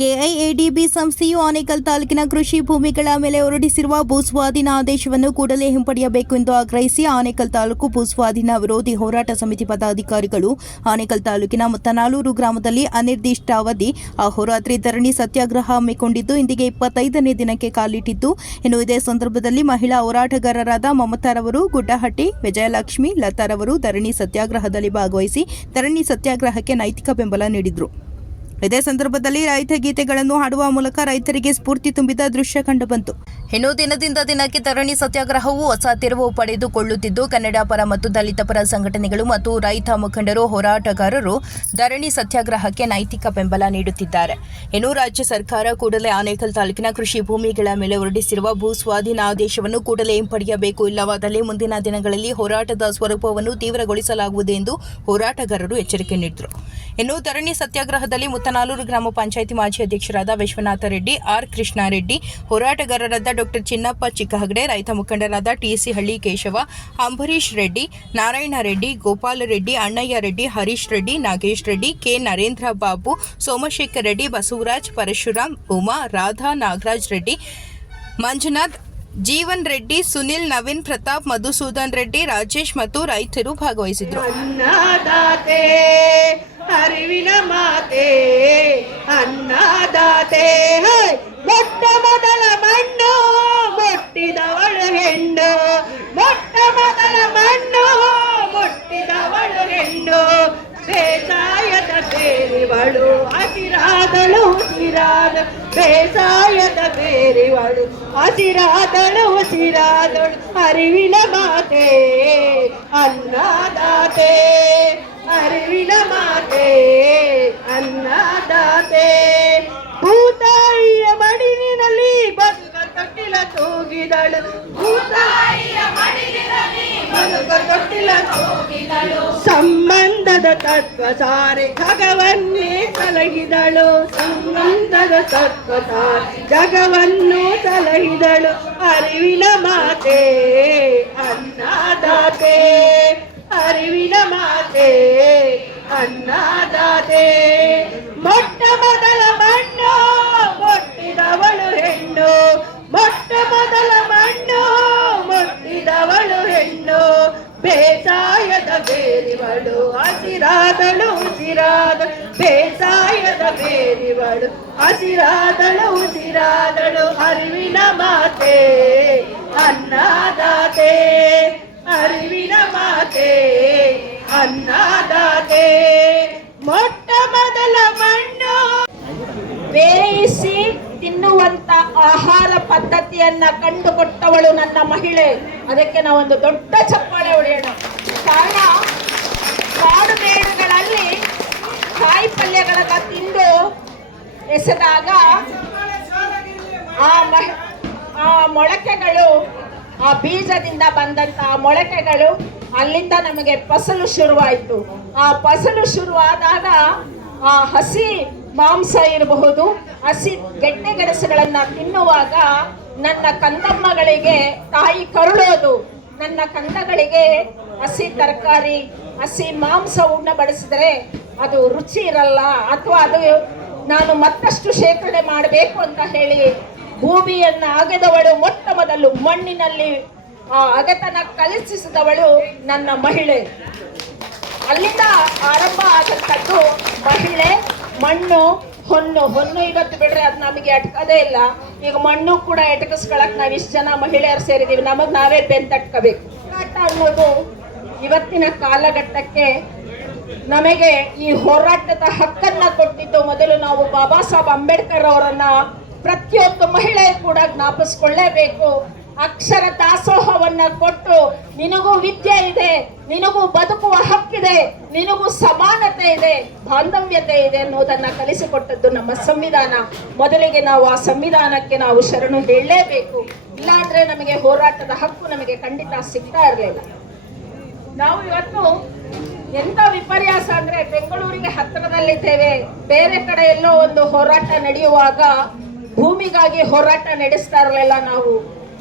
KIADB ಸಂಸ್ಥೆಯು ಆನೇಕಲ್ ತಾಲೂಕಿನ ಕೃಷಿ ಭೂಮಿಗಳ ಮೇಲೆ ಹೊರಡಿಸಿರುವ ಭೂಸ್ವಾಧೀನ ಆದೇಶವನ್ನು ಕೂಡಲೇ ಹಿಂಪಡೆಯಬೇಕು ಎಂದು ಆಗ್ರಹಿಸಿ ಆನೇಕಲ್ ತಾಲೂಕು ಭೂಸ್ವಾಧೀನ ವಿರೋಧಿ ಹೋರಾಟ ಸಮಿತಿ ಪದಾಧಿಕಾರಿಗಳು ಆನೇಕಲ್ ತಾಲೂಕಿನ ಮುತ್ತನಾಳೂರು ಗ್ರಾಮದಲ್ಲಿ ಅನಿರ್ದಿಷ್ಟಾವಧಿ ಅಹೋರಾತ್ರಿ ಧರಣಿ ಸತ್ಯಾಗ್ರಹ ಹಮ್ಮಿಕೊಂಡಿದ್ದು ಇಂದಿಗೆ 25ನೇ ದಿನಕ್ಕೆ ಕಾಲಿಟ್ಟಿದ್ದು. ಇನ್ನು ಇದೇ ಸಂದರ್ಭದಲ್ಲಿ ಮಹಿಳಾ ಹೋರಾಟಗಾರರಾದ ಮಮತಾರವರು, ಗುಡ್ಡಹಟ್ಟಿ, ವಿಜಯಲಕ್ಷ್ಮಿ, ಲತಾರವರು ಧರಣಿ ಸತ್ಯಾಗ್ರಹದಲ್ಲಿ ಭಾಗವಹಿಸಿ ಧರಣಿ ಸತ್ಯಾಗ್ರಹಕ್ಕೆ ನೈತಿಕ ಬೆಂಬಲ ನೀಡಿದರು. ಇದೇ ಸಂದರ್ಭದಲ್ಲಿ ರೈತ ಗೀತೆಗಳನ್ನು ಹಾಡುವ ಮೂಲಕ ರೈತರಿಗೆ ಸ್ಫೂರ್ತಿ ತುಂಬಿದ ದೃಶ್ಯ ಕಂಡುಬಂತು. ಇನ್ನು ದಿನದಿಂದ ದಿನಕ್ಕೆ ಧರಣಿ ಸತ್ಯಾಗ್ರಹವು ಹೊಸ ತಿರುವು ಪಡೆದುಕೊಳ್ಳುತ್ತಿದ್ದು, ಕನ್ನಡ ಪರ ಮತ್ತು ದಲಿತ ಪರ ಸಂಘಟನೆಗಳು ಮತ್ತು ರೈತ ಮುಖಂಡರು, ಹೋರಾಟಗಾರರು ಧರಣಿ ಸತ್ಯಾಗ್ರಹಕ್ಕೆ ನೈತಿಕ ಬೆಂಬಲ ನೀಡುತ್ತಿದ್ದಾರೆ. ಇನ್ನು ರಾಜ್ಯ ಸರ್ಕಾರ ಕೂಡಲೇ ಆನೇಕಲ್ ತಾಲೂಕಿನ ಕೃಷಿ ಭೂಮಿಗಳ ಮೇಲೆ ಹೊರಡಿಸಿರುವ ಭೂ ಸ್ವಾಧೀನ ಆದೇಶವನ್ನು ಕೂಡಲೇ ಹಿಂಪಡೆಯಬೇಕು, ಇಲ್ಲವಾದಲ್ಲಿ ಮುಂದಿನ ದಿನಗಳಲ್ಲಿ ಹೋರಾಟದ ಸ್ವರೂಪವನ್ನು ತೀವ್ರಗೊಳಿಸಲಾಗುವುದು ಎಂದು ಹೋರಾಟಗಾರರು ಎಚ್ಚರಿಕೆ ನೀಡಿದರು. ಇನ್ನು ಧರಣಿ ಸತ್ಯಾಗ್ರಹದಲ್ಲಿ ಮುತ್ತನಾಳೂರು ಗ್ರಾಮ ಪಂಚಾಯಿತಿ ಮಾಜಿ ಅಧ್ಯಕ್ಷರಾದ ವಿಶ್ವನಾಥ ರೆಡ್ಡಿ, ಆರ್ ಕೃಷ್ಣಾರೆಡ್ಡಿ, ಹೋರಾಟಗಾರರಾದ ಡಾಕ್ಟರ್ ಚಿನ್ನಪ್ಪ ಚಿಕ್ಕಹಗಡೆ, ರೈತ ಮುಖಂಡರಾದ ಟಿಸಿ ಹಳ್ಳಿ ಕೇಶವ, ಅಂಬರೀಶ್ ರೆಡ್ಡಿ, ನಾರಾಯಣ ರೆಡ್ಡಿ, ಗೋಪಾಲ ರೆಡ್ಡಿ, ಅಣ್ಣಯ್ಯ ರೆಡ್ಡಿ, ಹರೀಶ್ ರೆಡ್ಡಿ, ನಾಗೇಶ್ ರೆಡ್ಡಿ, ಕೆ ನರೇಂದ್ರ ಬಾಬು, ಸೋಮಶೇಖರ್ ರೆಡ್ಡಿ, ಬಸವರಾಜ್, ಪರಶುರಾಮ್, ಉಮಾ, ರಾಧಾ, ನಾಗರಾಜ್ ರೆಡ್ಡಿ, ಮಂಜುನಾಥ್, ಜೀವನ್ ರೆಡ್ಡಿ, ಸುನಿಲ್, ನವೀನ್, ಪ್ರತಾಪ್, ಮಧುಸೂದನ್ ರೆಡ್ಡಿ, ರಾಜೇಶ್ ಮತ್ತು ರೈತರು ಭಾಗವಹಿಸಿದ್ರು. ಅರಿವಿನ ಮಾತೆ ಅನ್ನದಾತೆ, ಮೊಟ್ಟ ಮೊದಲ ಮಣ್ಣು ಮುಟ್ಟಿದವಳು ಹೆಣ್ಣು, ಮೊಟ್ಟ ಮೊದಲ ಮಣ್ಣು ಮುಟ್ಟಿದವಳು ಹೆಣ್ಣು, ಬೇಸಾಯದ ಬೇರಿವಳು ಹಸಿರಾದಳು ಉಸಿರಾದಳು, ಬೇಸಾಯದ ಬೇರಿವಳು ಹಸಿರಾದಳು ಉಸಿರಾದಳು, ಅರಿವಿನ ಮಾತೆ ಅನ್ನದಾತೆ, ಅರಿವಿನ ಮಾತೆ ಅನ್ನದಾತೆ, ಭೂತಾಯಿಯ ಮಡಿಲಿನಲ್ಲಿ ಬದುಕ ತೊಟ್ಟಿಲ ತೂಗಿದಳು, ಭೂತಾಯಿಯ ಮಡಿಲಿನಲ್ಲಿ ಬದುಕ ತೊಟ್ಟಿಲ ತೂಗಿದಳು, ಸಂಬಂಧದ ತತ್ವ ಸಾರೆ ಜಗವನ್ನೇ ಸಲಹಿದಳು, ಸಂಬಂಧದ ತತ್ವ ಸಾರೆ ಜಗವನ್ನು ಸಲಹಿದಳು, ಅರಿವಿನ ಮಾತೆ ಅನ್ನದಾತೆ, ಅರಿವಿನ ಮಾತೆ ಅನ್ನದಾತೆ, ಮೊಟ್ಟ ಮೊದಲ ಮಣ್ಣು ಮುಟ್ಟಿದವಳು ಹೆಣ್ಣು, ಮೊಟ್ಟ ಮೊದಲ ಮಣ್ಣು ಮುಟ್ಟಿದವಳು ಹೆಣ್ಣು, ಬೇಸಾಯದ ಬೇರಿವಳು ಹಸಿರಾದಳು ಉಸಿರಾದಳು, ಬೇಸಾಯದ ಬೇರಿವಳು ಹಸಿರಾದಳು ಉಸಿರಾದಳು, ಅರಿವಿನ ಮಾತೆ ಅನ್ನದಾತೆ, ಅರಿವಿನ ಮಾತೆ ಅನ್ನದಾತೆ, ಮೊಟ್ಟ ಮೊದಲ ಮಣ್ಣು. ಬೇಯಿಸಿ ತಿನ್ನುವಂತ ಆಹಾರ ಪದ್ಧತಿಯನ್ನ ಕಂಡುಕೊಟ್ಟವಳು ನನ್ನ ಮಹಿಳೆ. ಅದಕ್ಕೆ ನಾವೊಂದು ದೊಡ್ಡ ಚಪ್ಪಾಳೆ ಹೊಡೆಯೋಣ. ಕಾರಣ, ಕಾಡು ಮೇಡುಗಳಲ್ಲಿ ಕಾಯಿ ಪಲ್ಯಗಳನ್ನ ತಿಂದು ಎಸೆದಾಗ ಆ ಮೊಳಕೆಗಳು, ಆ ಬೀಜದಿಂದ ಬಂದಂತ ಮೊಳಕೆಗಳು ಅಲ್ಲಿಂದ ನಮಗೆ ಫಸಲು ಶುರುವಾಯಿತು. ಆ ಫಸಲು ಶುರುವಾದಾಗ ಆ ಹಸಿ ಮಾಂಸ ಇರಬಹುದು, ಹಸಿ ಗೆಡ್ಡೆ ಗೆಣಸುಗಳನ್ನ ತಿನ್ನುವಾಗ ನನ್ನ ಕಂದಮ್ಮಗಳಿಗೆ ತಾಯಿ ಕರುಳೋದು, ನನ್ನ ಕಂದಗಳಿಗೆ ಹಸಿ ತರಕಾರಿ, ಹಸಿ ಮಾಂಸ ಉಣ್ಣಬಡಿಸಿದ್ರೆ ಅದು ರುಚಿ ಇರಲ್ಲ, ಅಥವಾ ಅದು ನಾನು ಮತ್ತಷ್ಟು ಶೇಖರಣೆ ಮಾಡಬೇಕು ಅಂತ ಹೇಳಿ ಭೂಮಿಯನ್ನ ಅಗೆದವಳು, ಮೊಟ್ಟ ಮೊದಲು ಮಣ್ಣಿನಲ್ಲಿ ಆ ಅಗೆತನ ಕಲಿಸಿದವಳು ನನ್ನ ಮಹಿಳೆ. ಅಲ್ಲಿಂದ ಆರಂಭ ಆದಂಥದ್ದು ಮಹಿಳೆ, ಮಣ್ಣು, ಹೊನ್ನು. ಹೊನ್ನು ಇವತ್ತು ಬಿಡ್ರೆ ಅದು ನಮಗೆ ಎಟ್ಕದೇ ಇಲ್ಲ. ಈಗ ಮಣ್ಣು ಕೂಡ ಎಟಕಿಸ್ಕೊಳಕ್ ನಾವು ಇಷ್ಟು ಜನ ಮಹಿಳೆಯರು ಸೇರಿದೀವಿ, ನಮಗ್ ನಾವೇ ಬೆಂತಟ್ಕೋಬೇಕು. ಹೋರಾಟ ಅನ್ನೋದು ಇವತ್ತಿನ ಕಾಲಘಟ್ಟಕ್ಕೆ ನಮಗೆ ಈ ಹೋರಾಟದ ಹಕ್ಕನ್ನ ಕೊಟ್ಟಿದ್ದು ಮೊದಲು ನಾವು ಬಾಬಾ ಸಾಹೇಬ್ ಅಂಬೇಡ್ಕರ್ ಅವರನ್ನ ಪ್ರತಿಯೊಂದು ಮಹಿಳೆ ಕೂಡ ಜ್ಞಾಪಿಸ್ಕೊಳ್ಳೇಬೇಕು. ಅಕ್ಷರ ದಾಸೋಹವನ್ನ ಕೊಟ್ಟು, ನಿನಗೂ ವಿದ್ಯೆ ಇದೆ, ನಿನಗೂ ಬದುಕುವ ಹಕ್ಕಿದೆ, ನಿನಗೂ ಸಮಾನತೆ ಇದೆ, ಬಾಂಧವ್ಯತೆ ಇದೆ ಅನ್ನೋದನ್ನ ಕಲಿಸಿಕೊಟ್ಟದ್ದು ನಮ್ಮ ಸಂವಿಧಾನ. ಮೊದಲಿಗೆ ನಾವು ಆ ಸಂವಿಧಾನಕ್ಕೆ ನಾವು ಶರಣು ಹೇಳಲೇಬೇಕು. ಇಲ್ಲಾಂದ್ರೆ ನಮಗೆ ಹೋರಾಟದ ಹಕ್ಕು ನಮಗೆ ಖಂಡಿತ ಸಿಗ್ತಾ ಇರಲಿಲ್ಲ. ನಾವು ಇವತ್ತು ಎಂತ ವಿಪರ್ಯಾಸ ಅಂದ್ರೆ, ಬೆಂಗಳೂರಿಗೆ ಹತ್ತಿರದಲ್ಲಿದ್ದೇವೆ, ಬೇರೆ ಕಡೆ ಎಲ್ಲೋ ಒಂದು ಹೋರಾಟ ನಡೆಯುವಾಗ ಭೂಮಿಗಾಗಿ ಹೋರಾಟ ನಡೆಸ್ತಾ ಇರಲಿಲ್ಲ. ನಾವು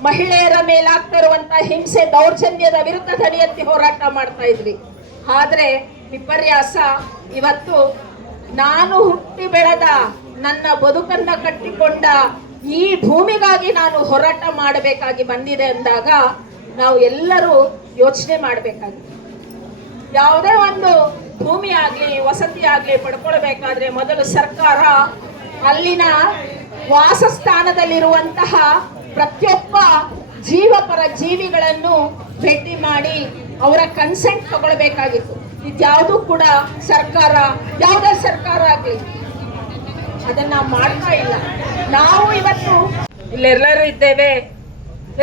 ಮಹಿಳೆಯರ ಮೇಲಾಗ್ತಾ ಇರುವಂತ ಹಿಂಸೆ, ದೌರ್ಜನ್ಯದ ವಿರುದ್ಧ ಧ್ವನಿ ಎತ್ತಿ ಹೋರಾಟ ಮಾಡ್ತಾ ಇದ್ವಿ. ಆದ್ರೆ ವಿಪರ್ಯಾಸ, ಇವತ್ತು ನಾನು ಹುಟ್ಟಿ ಬೆಳೆದ ನನ್ನ ಬದುಕನ್ನ ಕಟ್ಟಿಕೊಂಡ ಈ ಭೂಮಿಗಾಗಿ ನಾನು ಹೋರಾಟ ಮಾಡಬೇಕಾಗಿ ಬಂದಿದೆ ಅಂದಾಗ ನಾವು ಎಲ್ಲರೂ ಯೋಚನೆ ಮಾಡಬೇಕಾಗಿದೆ. ಯಾವುದೇ ಒಂದು ಭೂಮಿ ಆಗಲಿ ವಸತಿ ಆಗಲಿ ಪಡ್ಕೊಳ್ಬೇಕಾದ್ರೆ ಮೊದಲು ಸರ್ಕಾರ ಅಲ್ಲಿನ ವಾಸಸ್ಥಾನದಲ್ಲಿರುವಂತಹ ಪ್ರತಿಯೊಬ್ಬ ಜೀವಪರ ಜೀವಿಗಳನ್ನು ಭೇಟಿ ಮಾಡಿ ಅವರ ಕನ್ಸೆಂಟ್ ತಗೊಳ್ಬೇಕಾಗಿತ್ತು. ಇದ್ಯಾವುದೂ ಕೂಡ ಸರ್ಕಾರ, ಯಾವುದೇ ಸರ್ಕಾರ ಆಗಲಿ ಅದನ್ನ ಮಾಡ್ತಾ ಇಲ್ಲ. ನಾವು ಇವತ್ತು ಇಲ್ಲೆಲ್ಲರೂ ಇದ್ದೇವೆ.